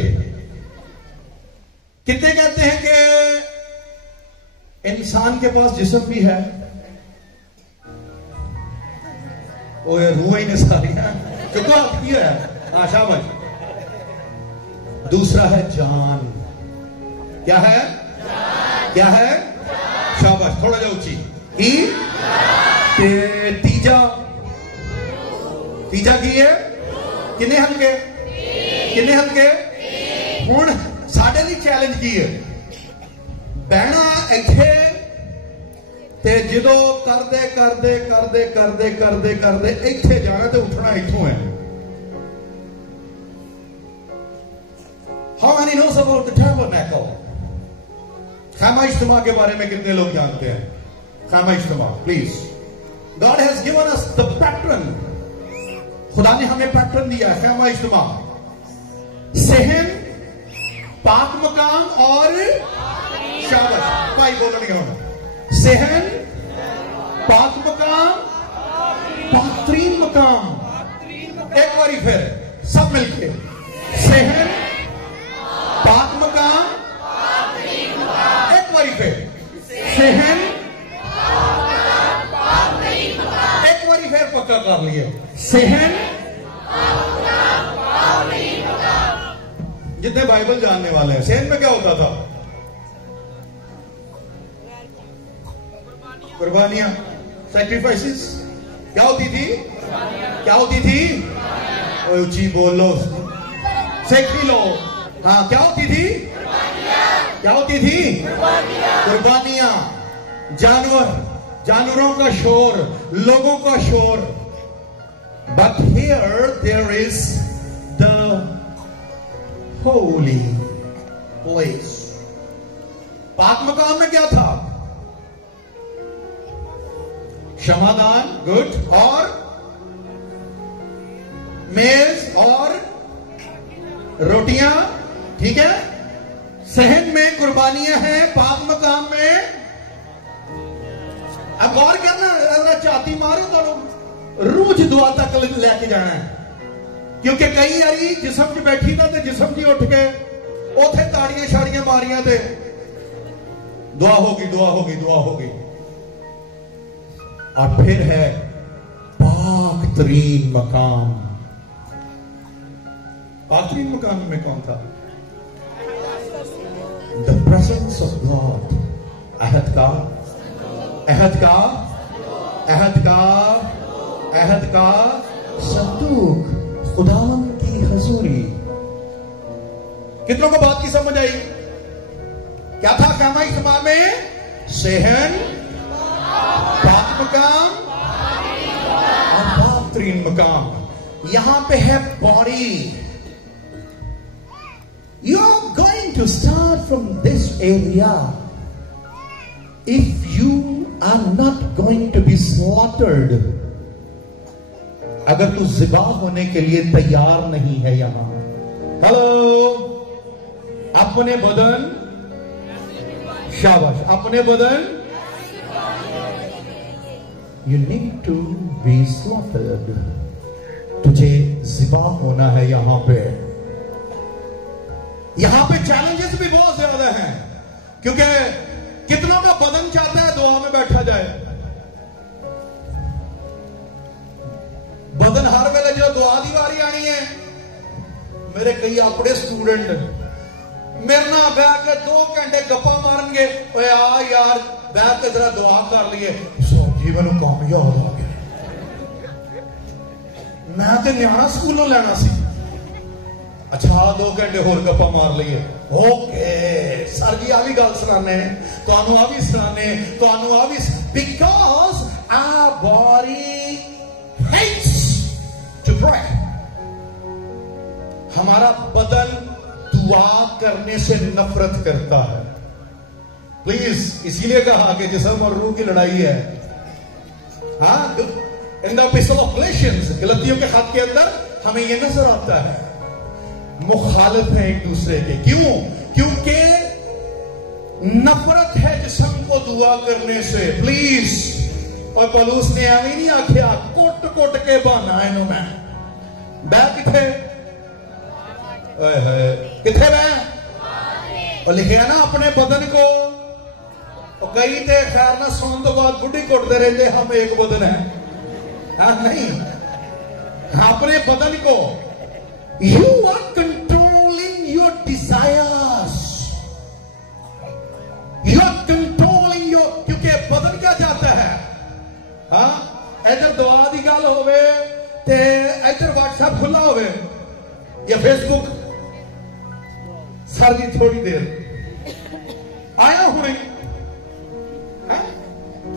कितने कहते हैं कि इंसान के पास जिस्म भी है? वो रूह ही ने सारियां चुका किया है। हाँ शाबाश। दूसरा है जान। क्या है? क्या है? शाबाश, थोड़ा जा ऊंची। तीजा तीजा की है? किन्ने हल्के? किन्ने हल्के? हुण साडे दी चैलेंज की है? बहना इत्थे ते जदों करदे करदे करदे करदे करदे करदे इत्थे जाना ते उठना इत्थों है। How many knows about the tabernacle? खैमा इज्तिमा के बारे में कितने लोग जानते हैं? खैमा इज्तिमा, please. God has given us the pattern. खुदा ने हमें पैटर्न दिया है। खैमा इज्तिमा, सहन, पाक मकाम और शाबाश भाई बोलने होना। सहन, पाक मकाम, पाकतरीन मकाम। एक बारी फिर सब मिलके सहन, पाक मकाम, एक बारी फिर सहन, एक बारी फिर पक्का कर लिए सहन। जितने बाइबल जानने वाले हैं, सहन में क्या होता था? कुर्बानियां, सैक्रिफाइसेस। क्या होती थी? क्या होती थी? ऊंची बोलो, सीख लो। हाँ, क्या होती थी? क्या होती थी? कुर्बानियां। जानवर, जानवरों का शोर, लोगों का शोर। But here there is the holy place. पाक मकाम में क्या था? क्षमादान, गुड, और मेज और रोटियां, ठीक है, सहन में कुर्बानियां हैं, पाक मकाम में। अब गौर करना, अगर चाती मारो तो रूज दुआ तक लेके जाना है, क्योंकि कई बारी जिस्म च बैठी था तो जिस्म च उठ के उथे ताड़ियां शाड़ियां मारियां थे दुआ होगी, दुआ होगी, दुआ होगी। और फिर है पाक तरीन मकाम। पाक तरीन मकाम में कौन था? The presence of God. अहद का, अहद का, अहद का, अहद का संदूक, खुदावन की हजूरी। कितनों को बात की समझ आई? क्या था खामा इज्तिमा में? सेहन, पाक मकाम और पाक तरीन मकाम। यहां पे है body. You are going to start from this area. If you are not going to be slaughtered, अगर तू ज़िबा होने के लिए तैयार नहीं है यहां, हेलो, अपने बदन, शाबाश, अपने बदन, you need to be slaughtered. तुझे ज़िबा होना है यहां पे। यहां पे चैलेंजेस भी बहुत ज्यादा हैं, क्योंकि कितनों का बदन चाहता है दुआ में बैठा जाए। बदन हर वेले जो दुआ दी वारी आनी है। मेरे कई अपने स्टूडेंट मेरे ना बह के 2 घंटे गप्पा मारनगे, ओए आ यार बह के जरा दुआ कर लिए, जीवन कामयाब हो गया। मैं तो न्याणा स्कूलों लेना सी। अच्छा 2 घंटे होर गप्पा मार लिए, ओके सर जी आ भी गल सुनाने, तुहानू आ भी सुनाने, तुहानू आ भी, because our body hates to pray. हमारा बदन दुआ करने से नफरत करता है। प्लीज, इसीलिए कहा कि जिस्म और रूह की लड़ाई है। हाँ, इन द एपिस्टल ऑफ गलातियंस, गलतियों के खत के अंदर हमें यह नजर आता है, मुखालिफ है एक दूसरे के। क्यों? क्योंकि नफरत है जिस्म को दुआ करने से। प्लीज, और पौलुस ने एवं नहीं आख्या कोट कोट के बहाना इन्हों मैं बह किथे, किथे बह, और लिखिया ना अपने बदन को। और कई तो खैर ना सोने तो बाद बुढ़ी कुटते रहते, हम एक बदन है। हाँ नहीं, अपने बदन को। You are controlling your desires, you are controlling your, क्योंकि बदन क्या चाहता है? हाँ, इधर दुआ की गल होवे ते इधर व्हाट्सएप खुला होवे या फेसबुक, सर जी थोड़ी देर आया हूं नहीं।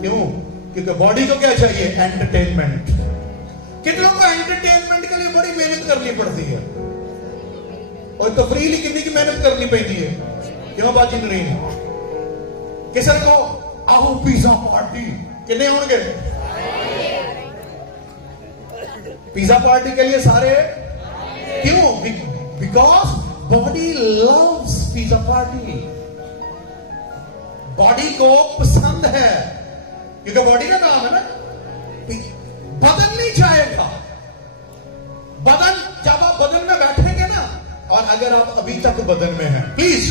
क्यों? क्योंकि बॉडी को क्या चाहिए? एंटरटेनमेंट। कितनों को एंटरटेनमेंट के लिए बड़ी मेहनत करनी पड़ती है, और तफरीह लिए कितनी की मेहनत करनी पड़ती है। क्यों बाजी नहीं? किसी को आओ पिज्जा पार्टी, कितने होंगे पिज्जा पार्टी के लिए? सारे। क्यों? Because body loves pizza party. Body को पसंद है, क्योंकि बॉडी का नाम है ना। बदन नहीं चाहेगा। बदन, जब आप बदन में बैठेंगे ना, और अगर आप अभी तक बदन में हैं, प्लीज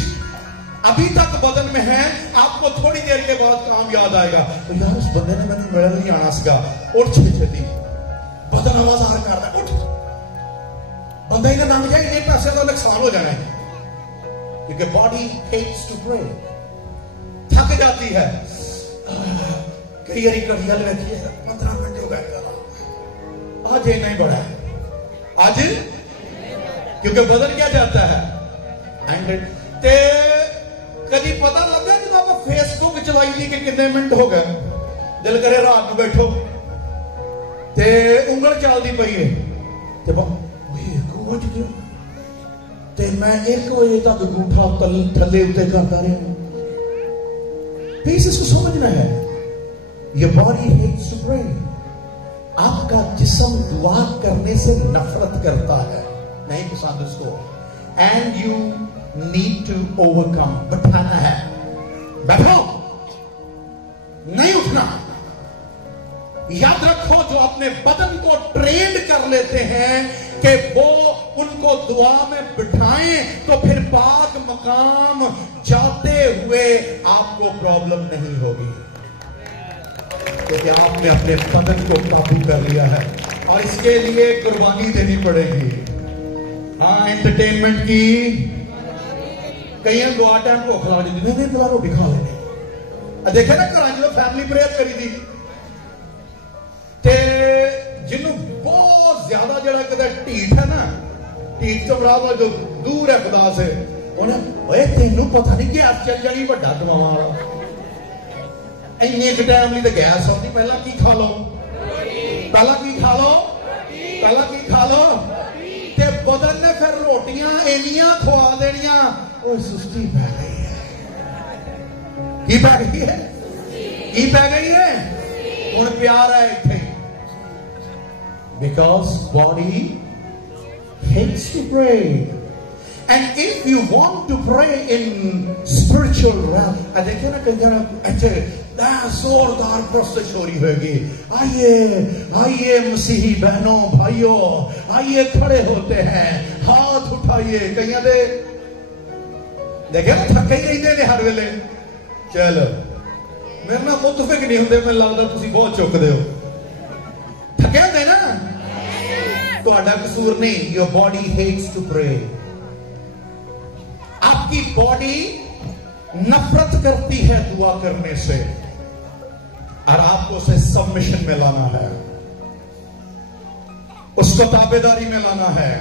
अभी तक बदन में हैं, आपको थोड़ी देर के बाद काम याद आएगा, तो यार उस बंदे ने मैंने मिल नहीं आना सका, उठ छेती बदन आवाज आ करता, उठ बंदा ही ना नाम जाए, इतने पैसे का नुकसान हो जाना है। क्योंकि बॉडी हेट्स टू प्रे, थक जाती है। कई बारी घड़िया बैठी है 15 घंटे हो गए, आज इतना ही बड़ा है आज, क्योंकि बदन क्या चाहता है? ते कभी पता लगा जब आप फेसबुक चलाई थी कि कितने मिनट हो गए, दिल करे रात में बैठो ते उंगल चलती पई है, ते मैं 1 बजे तक अंगूठा थले उत्ते करता रहा। प्लीज इसको समझना है, ये बॉडी हेट्स टू प्रे। आपका जिस्म दुआ करने से नफरत करता है, नहीं पसंद उसको। And you need to overcome. बैठाना है, बैठो, नहीं उठना। याद रखो, जो अपने बदन को ट्रेन कर लेते हैं कि वो उनको दुआ में बिठाएं, तो फिर पाक मकाम जाते हुए आपको प्रॉब्लम नहीं होगी, क्योंकि आपने अपने बदन को काबू कर लिया है। और इसके लिए कुर्बानी देनी पड़ेगी। हाँ, एंटरटेनमेंट की कई दुआ टाइम को खिला दी, नहीं दुआ रोटी खा लेने। देखे ना घर जो फैमिली प्रेयर करी थी, जिन्हों बहुत ज्यादा जरा कदे ढीठ है ना, ढीठ तो बराबर जो दूर है खुदा से, उन्हें तेनू पता नहीं गैस चल जानी वड्डा दवावां वाला, इन्ने क टाइम नहीं तो गैस आती, पहला की खा लो, पहला की खा लो, पहला की खा लो, ते बदन ने फिर रोटियां इन्नियां खवा देनियां, ओए सुस्ती पै गई है। की पै गई है? की पै गई है? हुण प्यार है इत्थे, because body hates to pray. And if you want to pray in spiritual realm, देखिए ना कहीं ना अच्छे जोरदार प्रोसेस हो रही होगी। आइए आइए मसीही बहनों भाइयों, आइए खड़े होते हैं, हाथ उठाइए। कहीं दे देखिए ना थके ही रहते हैं हर वेले। चलो मेरे ना मुतफिक नहीं होंगे, मैं लगता तुम बहुत चुकते हो, थके होंगे ना, ਤੁਹਾਡਾ कसूर नहीं। Your body hates to pray. आपकी बॉडी नफरत करती है दुआ करने से, और आपको उसे सबमिशन में लाना है, उसको ताबेदारी में लाना है,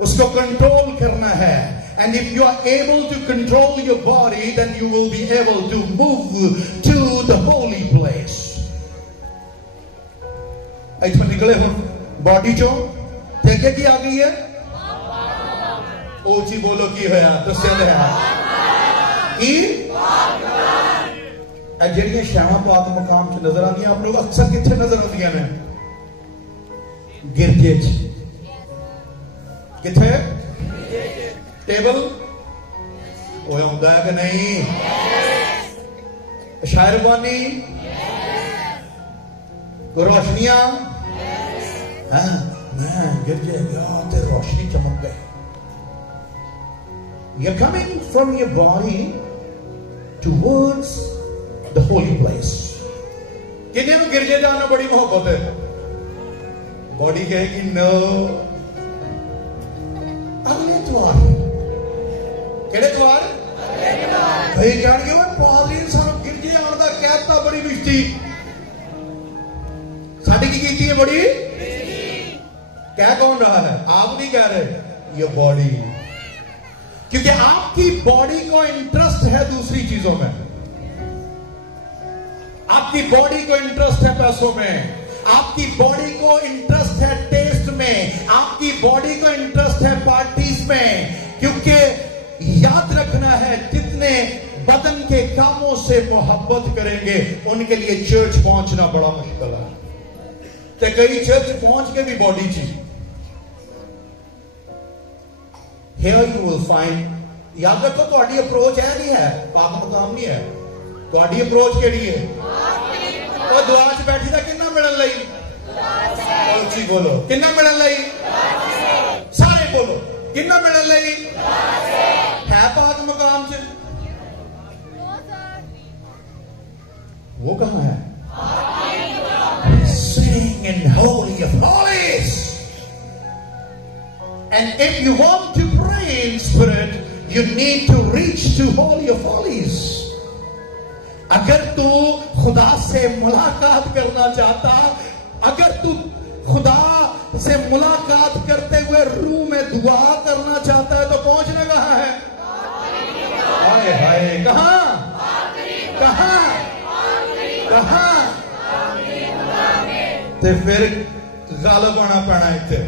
उसको कंट्रोल करना है। And if you are able to control your body, then you will be able to move to the holy place. ऐसा निकले हो बॉडी चो देखे की आ गई है, ऊंची बोलो की होया दस्या दे जड़ियां शामा पाक मकाम च नजर आती आप लोग अक्सर कितने नजर आती ने? गिरजे किथे टेबल होता है कि नहीं? शायरबानी रोशनियां गिरजे गया ते रोशनी चमक गई। You're coming from your body towards the holy place. किन्हीं को गिरजे जाना बड़ी मोहब्बत है, बॉडी कहेगी नो। अगले द्वार केड़े द्वार भाई जान के पादरी साहब गिरजे आने का कहता बड़ी बिश्ती साड़ी की कीती है बड़ी। कह कौन रहा है? आप नहीं कह रहे, ये बॉडी, क्योंकि आपकी बॉडी को इंटरेस्ट है दूसरी चीजों में, आपकी बॉडी को इंटरेस्ट है पैसों में, आपकी बॉडी को इंटरेस्ट है टेस्ट में, आपकी बॉडी को इंटरेस्ट है पार्टीज में। क्योंकि याद रखना है, जितने बदन के कामों से मोहब्बत करेंगे उनके लिए चर्च पहुंचना बड़ा मुश्किल है। तो कई चर्च पहुंच के भी बॉडी चाहिए। Here you will find, याद रखो तुम्हारी अप्रोच है नहीं है, पाक मकाम नहीं है, तुम्हारी अप्रोच केड़ी है? और दुआ च बैठी था किन्ना मिलन लई, ऊंची बोलो किन्ना मिलन लई, सारे बोलो किन्ना मिलन लई है पाक मकाम च। वो कहां है? Sitting in holy of holies. And if you want to pray in spirit, you need to reach to holy of holies. अगर तू खुदा से मुलाकात करना चाहता, अगर तू खुदा से मुलाकात करते हुए रूह में दुआ करना चाहता है, तो पहुंचने कहां है? हाय हाय कहां कहां कहां? ते फिर गालब आना पैना इत्थे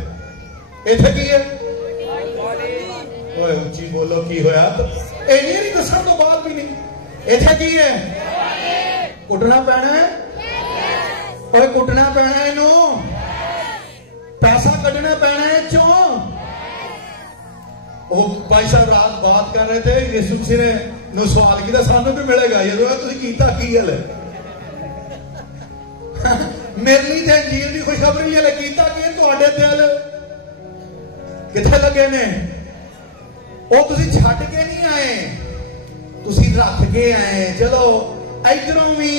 इत्थे की है? ओए ऊंची बोलो की होया? ए नहीं दसन तो बाद भी नहीं, इत्थे की है? कुटना पैना है, ओए कुटना पैना है, इनू पैसा कढ़ना पैना है चो। वो भाई साहब रात बात कर रहे थे, यीशु मसीह ने सवाल किया सानू भी मिलेगा, ये तुसीं कीता की गल है मेरे लिए तो अंजीर की खुशखबरी लिए कीता कि तुहाडे दिल किथे लगे ने, वो तुसीं छड्ड के नहीं आए, तुसीं रख के आए। चलो इधरों भी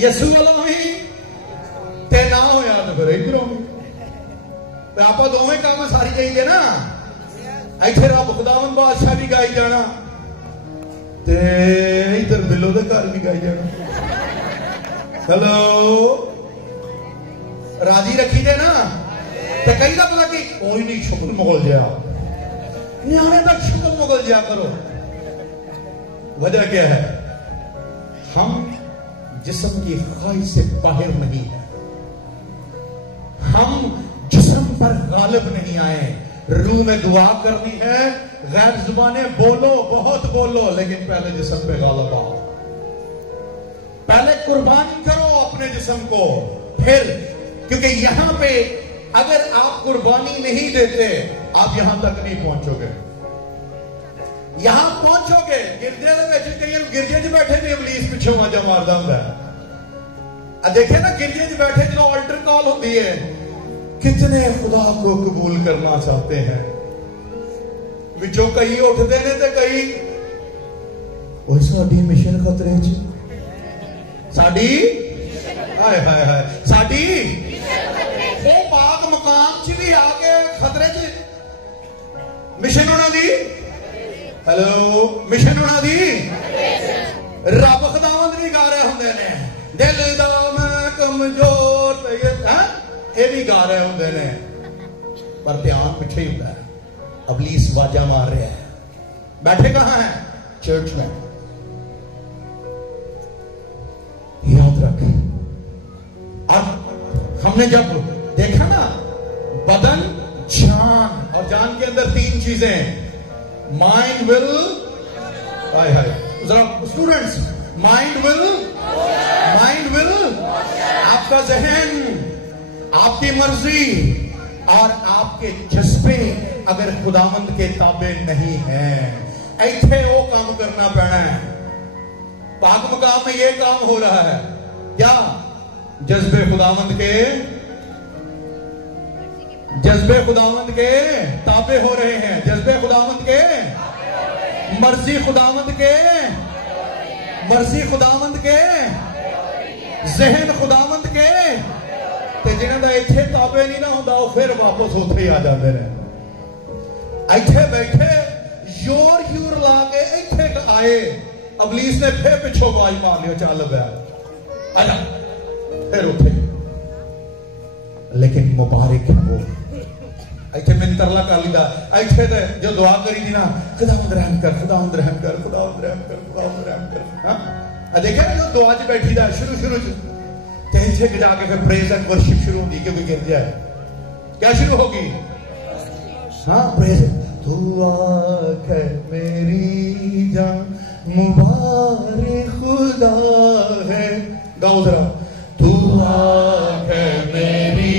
यीशु वालों भी ते ना होया तो फिर इधरों भी आप दोवें काम सारी चाहिए ना। इथे रब खुदावन बादशाह भी गाई जाना ते इधर दिलों के घर भी गाई जाना। हेलो राजी रखी दे ना, तो कई का पता कि कोई नहीं शुक्र मुगल जया न्याणे तक शुक्र मुगल जया करो। वजह क्या है? हम जिस्म की ख्वाहिश से बाहर नहीं है, हम जिस्म पर गालिब नहीं आए। रूह में दुआ करनी है, गैर जुबानें बोलो, बहुत बोलो, लेकिन पहले जिस्म पे गालिब आओ। पहले कुर्बानी करो अपने जिस्म को, फिर क्योंकि यहां पे अगर आप कुर्बानी नहीं देते आप यहां तक नहीं पहुंचोगे। यहां पहुंचोगे गिरजे गिरजे च बैठे भी इबलीस पिछों आजा मारदा हुंदा है। देखे ना गिरजे च बैठे जो अल्टर कॉल होती है, कितने खुदा को कबूल करना चाहते हैं, विचों कई उठते ने ते कई साडी मिशन खतरे च, साडी हाय हाय हाय साडी वो पाक मकाम च भी आके खतरे च मिशन होना दी। हेलो मिशन होना दी। रब खुदावंद भी गा रहे होंगे ने, दिल दा मैं कमजोर ये भी गा रहे होंगे ने, पर ध्यान पीछे ही होता है। इबलीस वाजा मार रहा है। बैठे कहां है? चर्च में। याद रख, अब हमने जब देखा ना बदन, जान, और जान के अंदर तीन चीजें, माइंड विल, हाय हाय जरा स्टूडेंट्स, माइंड विल आपका जहन, आपकी मर्जी और आपके जज्बे अगर खुदावंद के ताबे नहीं है, ऐसे वो काम करना पैना है। पाक मकाम में ये काम हो रहा है क्या? जज्बे खुदावंद के ताबे हो रहे हैं, जज्बे खुदावंद के, मर्जी खुदावंद के, जहन खुदावंद के, ते जिन्हां दा इत्थे ताबे नहीं ना हुंदा वो फिर वापस उत्थे ही आ जाते हैं। इत्थे बैठे योर ला के इत्थे आए, इबलीस ने फिर पिछों आवाज मार लियो, चल बया आजा, फिर उठे। लेकिन मुबारक है वो इत्थे मैंने तरला कर लीदा, इत्थे ते जो दुआ करी दी ना, खुदावंद रहम कर, खुदावंद रहम कर, खुदावंद रहम कर, खुदावंद रहम कर। हां देखा जो दुआ च बैठी दा शुरू च ते इत्थे जाके फिर प्रेज एंड वर्शिप शुरू होगी, क्योंकि गिर जाए क्या शुरू होगी? हाँ प्रेज। तू आके मेरी जान मुबारक खुदा है, गाओ जरा। तू आके मेरी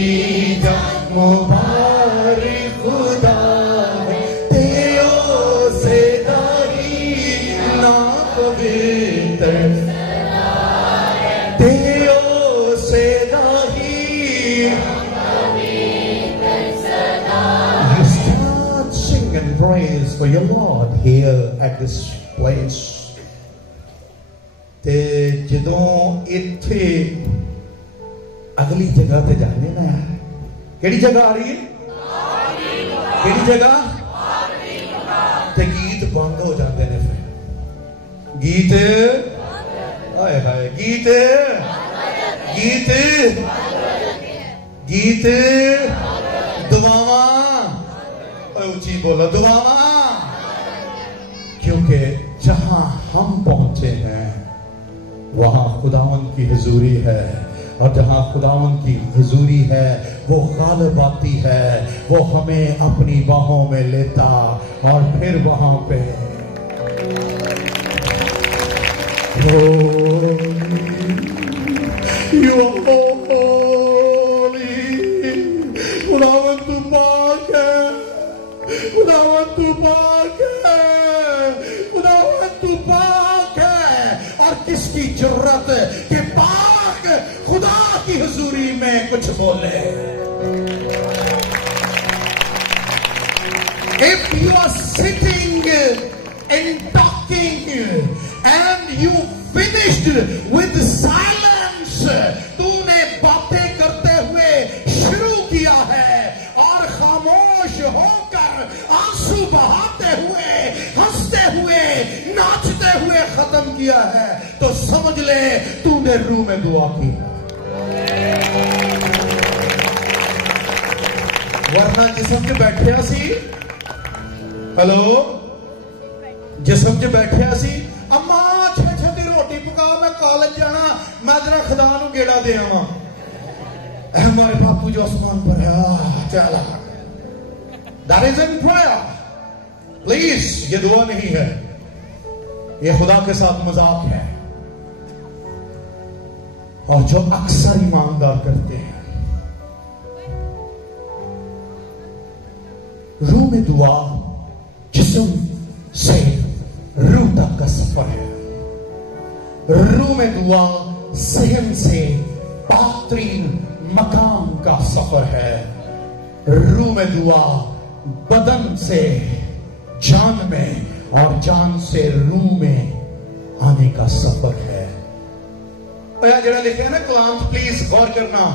जान मुबारक खुदा है, तेरो से दारी ना पवित्र, तेरो से दारी you start sing and praise for your Lord here at this place। ते जदों इत्थे अगली जगह ते जाने ना, केड़ी जगह आ रही है? केड़ी जगह? ते गीत बंद हो जाते हैं, फिर गीत हाय हाय गीत दुआवा, ऊंची बोलो दुआवा, क्योंकि जहां हम पहुंचे हैं वहां खुदावंद की हुजूरी है, और जहां खुदावंद की हुजूरी है वो गालिब आती है, वो हमें अपनी बाहों में लेता और फिर वहां पे खुदावंद तू पाक है, खुदावन तू पाक है, खुदावन तू पाक है। और किसकी जरूरत कि पाक खुदा की हुजूरी में कुछ बोले। If you are sitting and talking and you finished with silence, तूने बातें करते हुए शुरू किया है और खामोश होकर आंसू बहाते हुए, हंसते हुए, नाचते हुए खत्म किया है, तो समझ ले तूने रूह में दुआ की। वरना जिसम च बैठिया सी, हेलो, जिसम च बैठिया सी, अम्मा छे रोटी पका, मैं कॉलेज जाना, मैं जरा खुदा नू गेड़ा दे आवां। हमारे बापू जो आसमान पर है, चला। That isn't prayer. Please, ये दुआ नहीं है, ये खुदा के साथ मजाक है। और जो अक्सर ईमानदार करते हैं, रूह में दुआ जिस्म से रूह तक का सफर है। रूह में दुआ सहन से पाकतरीन मकाम का सफर है। रूह में दुआ बदन से जान में और जान से रूह में आने का सफर है। जरा लिखे है ना कलाम, प्लीज गौर करना,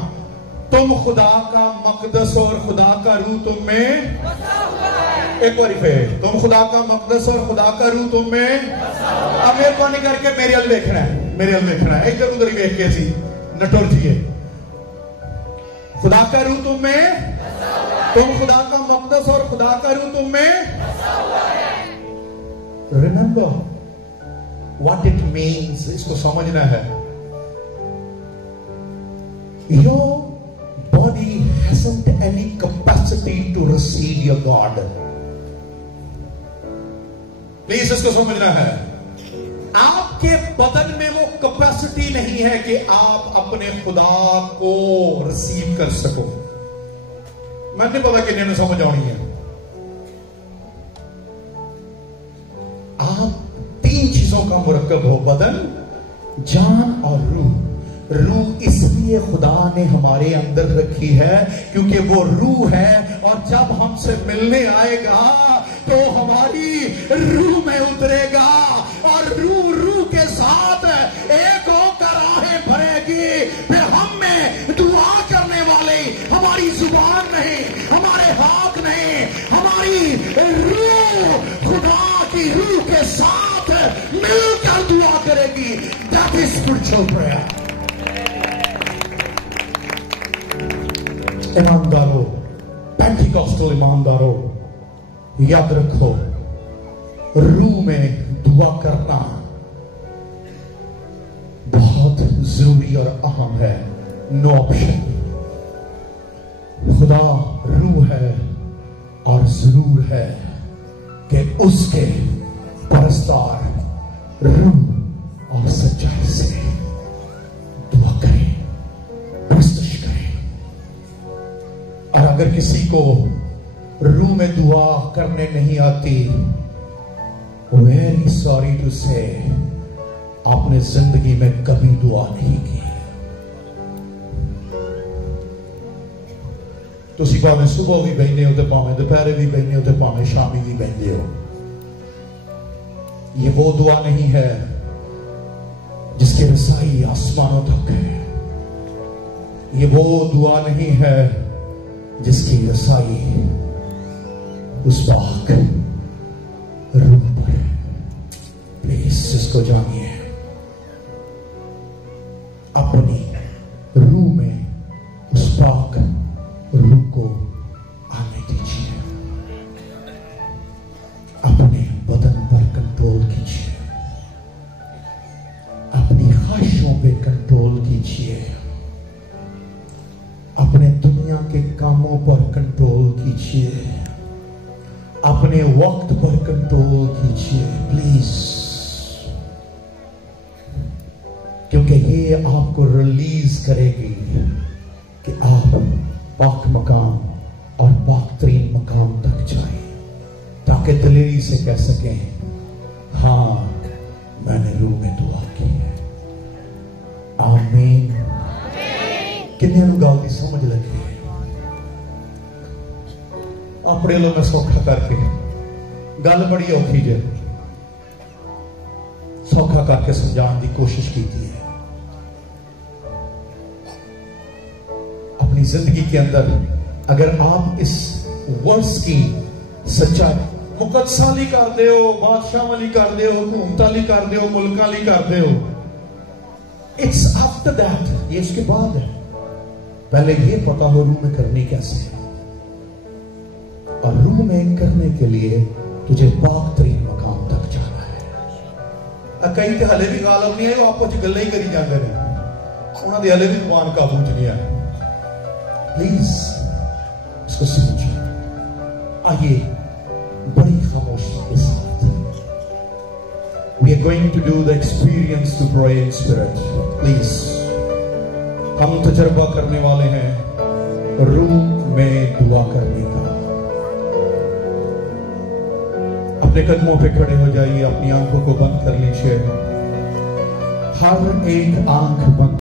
तुम खुदा का मकदस और खुदा का रूह तुम में बसा हुआ है। एक बार फिर, तुम खुदा का मकदस और खुदा का रूह तुम में बसा हुआ है। अब मेहरबानी करके मेरे अल देखना है, मेरे अल देखना है, इधर उधर ही देख के सी नटोर जिए। खुदा का रूह तुम में बसा हुआ है। तुम खुदा का मकदस और खुदा का रूह तुम में बसा हुआ है। रिमेंबर व्हाट इट मीन्स, इसको समझना है। Your body hasn't any capacity to receive your God. Please इसको समझना है। आपके बदन में वो कैपेसिटी नहीं है कि आप अपने खुदा को रिसीव कर सको। मैं नहीं पता किन्ने समझ आनी है। आप तीन चीजों का मुरक्कब हो, बदन, जान और रूह। रूह इसलिए खुदा ने हमारे अंदर रखी है क्योंकि वो रूह है, और जब हमसे मिलने आएगा तो हमारी रूह में उतरेगा और रूह के साथ एक होकर आहें भरेगी। फिर हम में दुआ करने वाले हमारी जुबान नहीं, हमारे हाथ नहीं, हमारी रूह खुदा की रूह के साथ मिलकर दुआ करेगी। That is spiritual prayer. ईमानदारों, पेंटिकॉस्टल ईमानदारों, याद रखो, रूह में दुआ करना बहुत जरूरी और अहम है। No option. खुदा रूह है और जरूर है कि उसके परस्तार रूह और सच्चाई से दुआ करें, प्रस्तुत करें। और अगर किसी को रूह में दुआ करने नहीं आती, वेरी सॉरी टू से, आपने जिंदगी में कभी दुआ नहीं की। तुसी भावें सुबह भी बहने हो, तो भावें दोपहर भी बहने हो, तो भावें शामी भी बहने हो। ये वो दुआ नहीं है जिसकी रसाई आसमानों तक है। ये वो दुआ नहीं है जिसकी रसाई उस पाक रूह पर है। प्लीज इसको जानिए, अपनी रूह में उस पाक रूह को आने दीजिए। अपने बदन पर कंट्रोल कीजिए, अपनी ख्वाहिशों पे कंट्रोल कीजिए, अपने दुनिया के कामों पर कंट्रोल कीजिए, अपने वक्त पर कंट्रोल कीजिए प्लीज, क्योंकि ये आपको रिलीज करेगी कि आप पाक मकाम और पाक तरीन मकाम तक जाएं। ताकि दिलेरी से कह सके, हाँ मैंने रूह में दुआ की है। आमीन। किन्ने गल की समझ लगी? अपने लो मैं सौखा करके, गल बड़ी औखी जे, सौखा करके समझाने की कोशिश की है। अपनी जिंदगी के अंदर अगर आप इस वर्ष की सच्चा मुकदसाली करते हो, बादशाह वाली करते हो, हुकूमत वाली करते हो, मुल्क वाली करते हो, इट्स आफ्टर दैट, ये इसके बाद है। पहले ये पता हो रूह में करनी कैसे है, और रूह में करने के लिए तुझे पाक तरीन मकाम तक जाना है। कई तो हले भी गालब नहीं है, वो आपस गल्लां ही करी जाते हैं, उन्होंने हले भी जुबान काबू च नहीं है। प्लीज इसको समझो। आइए बड़ी खामोशी के साथ we are going to do the experience to pray in spirit. Please, हम तजर्बा करने वाले हैं रूह में दुआ करने का। अपने कदमों पे खड़े हो जाइए, अपनी आंखों को बंद कर लीजिए, हर एक आंख बंद।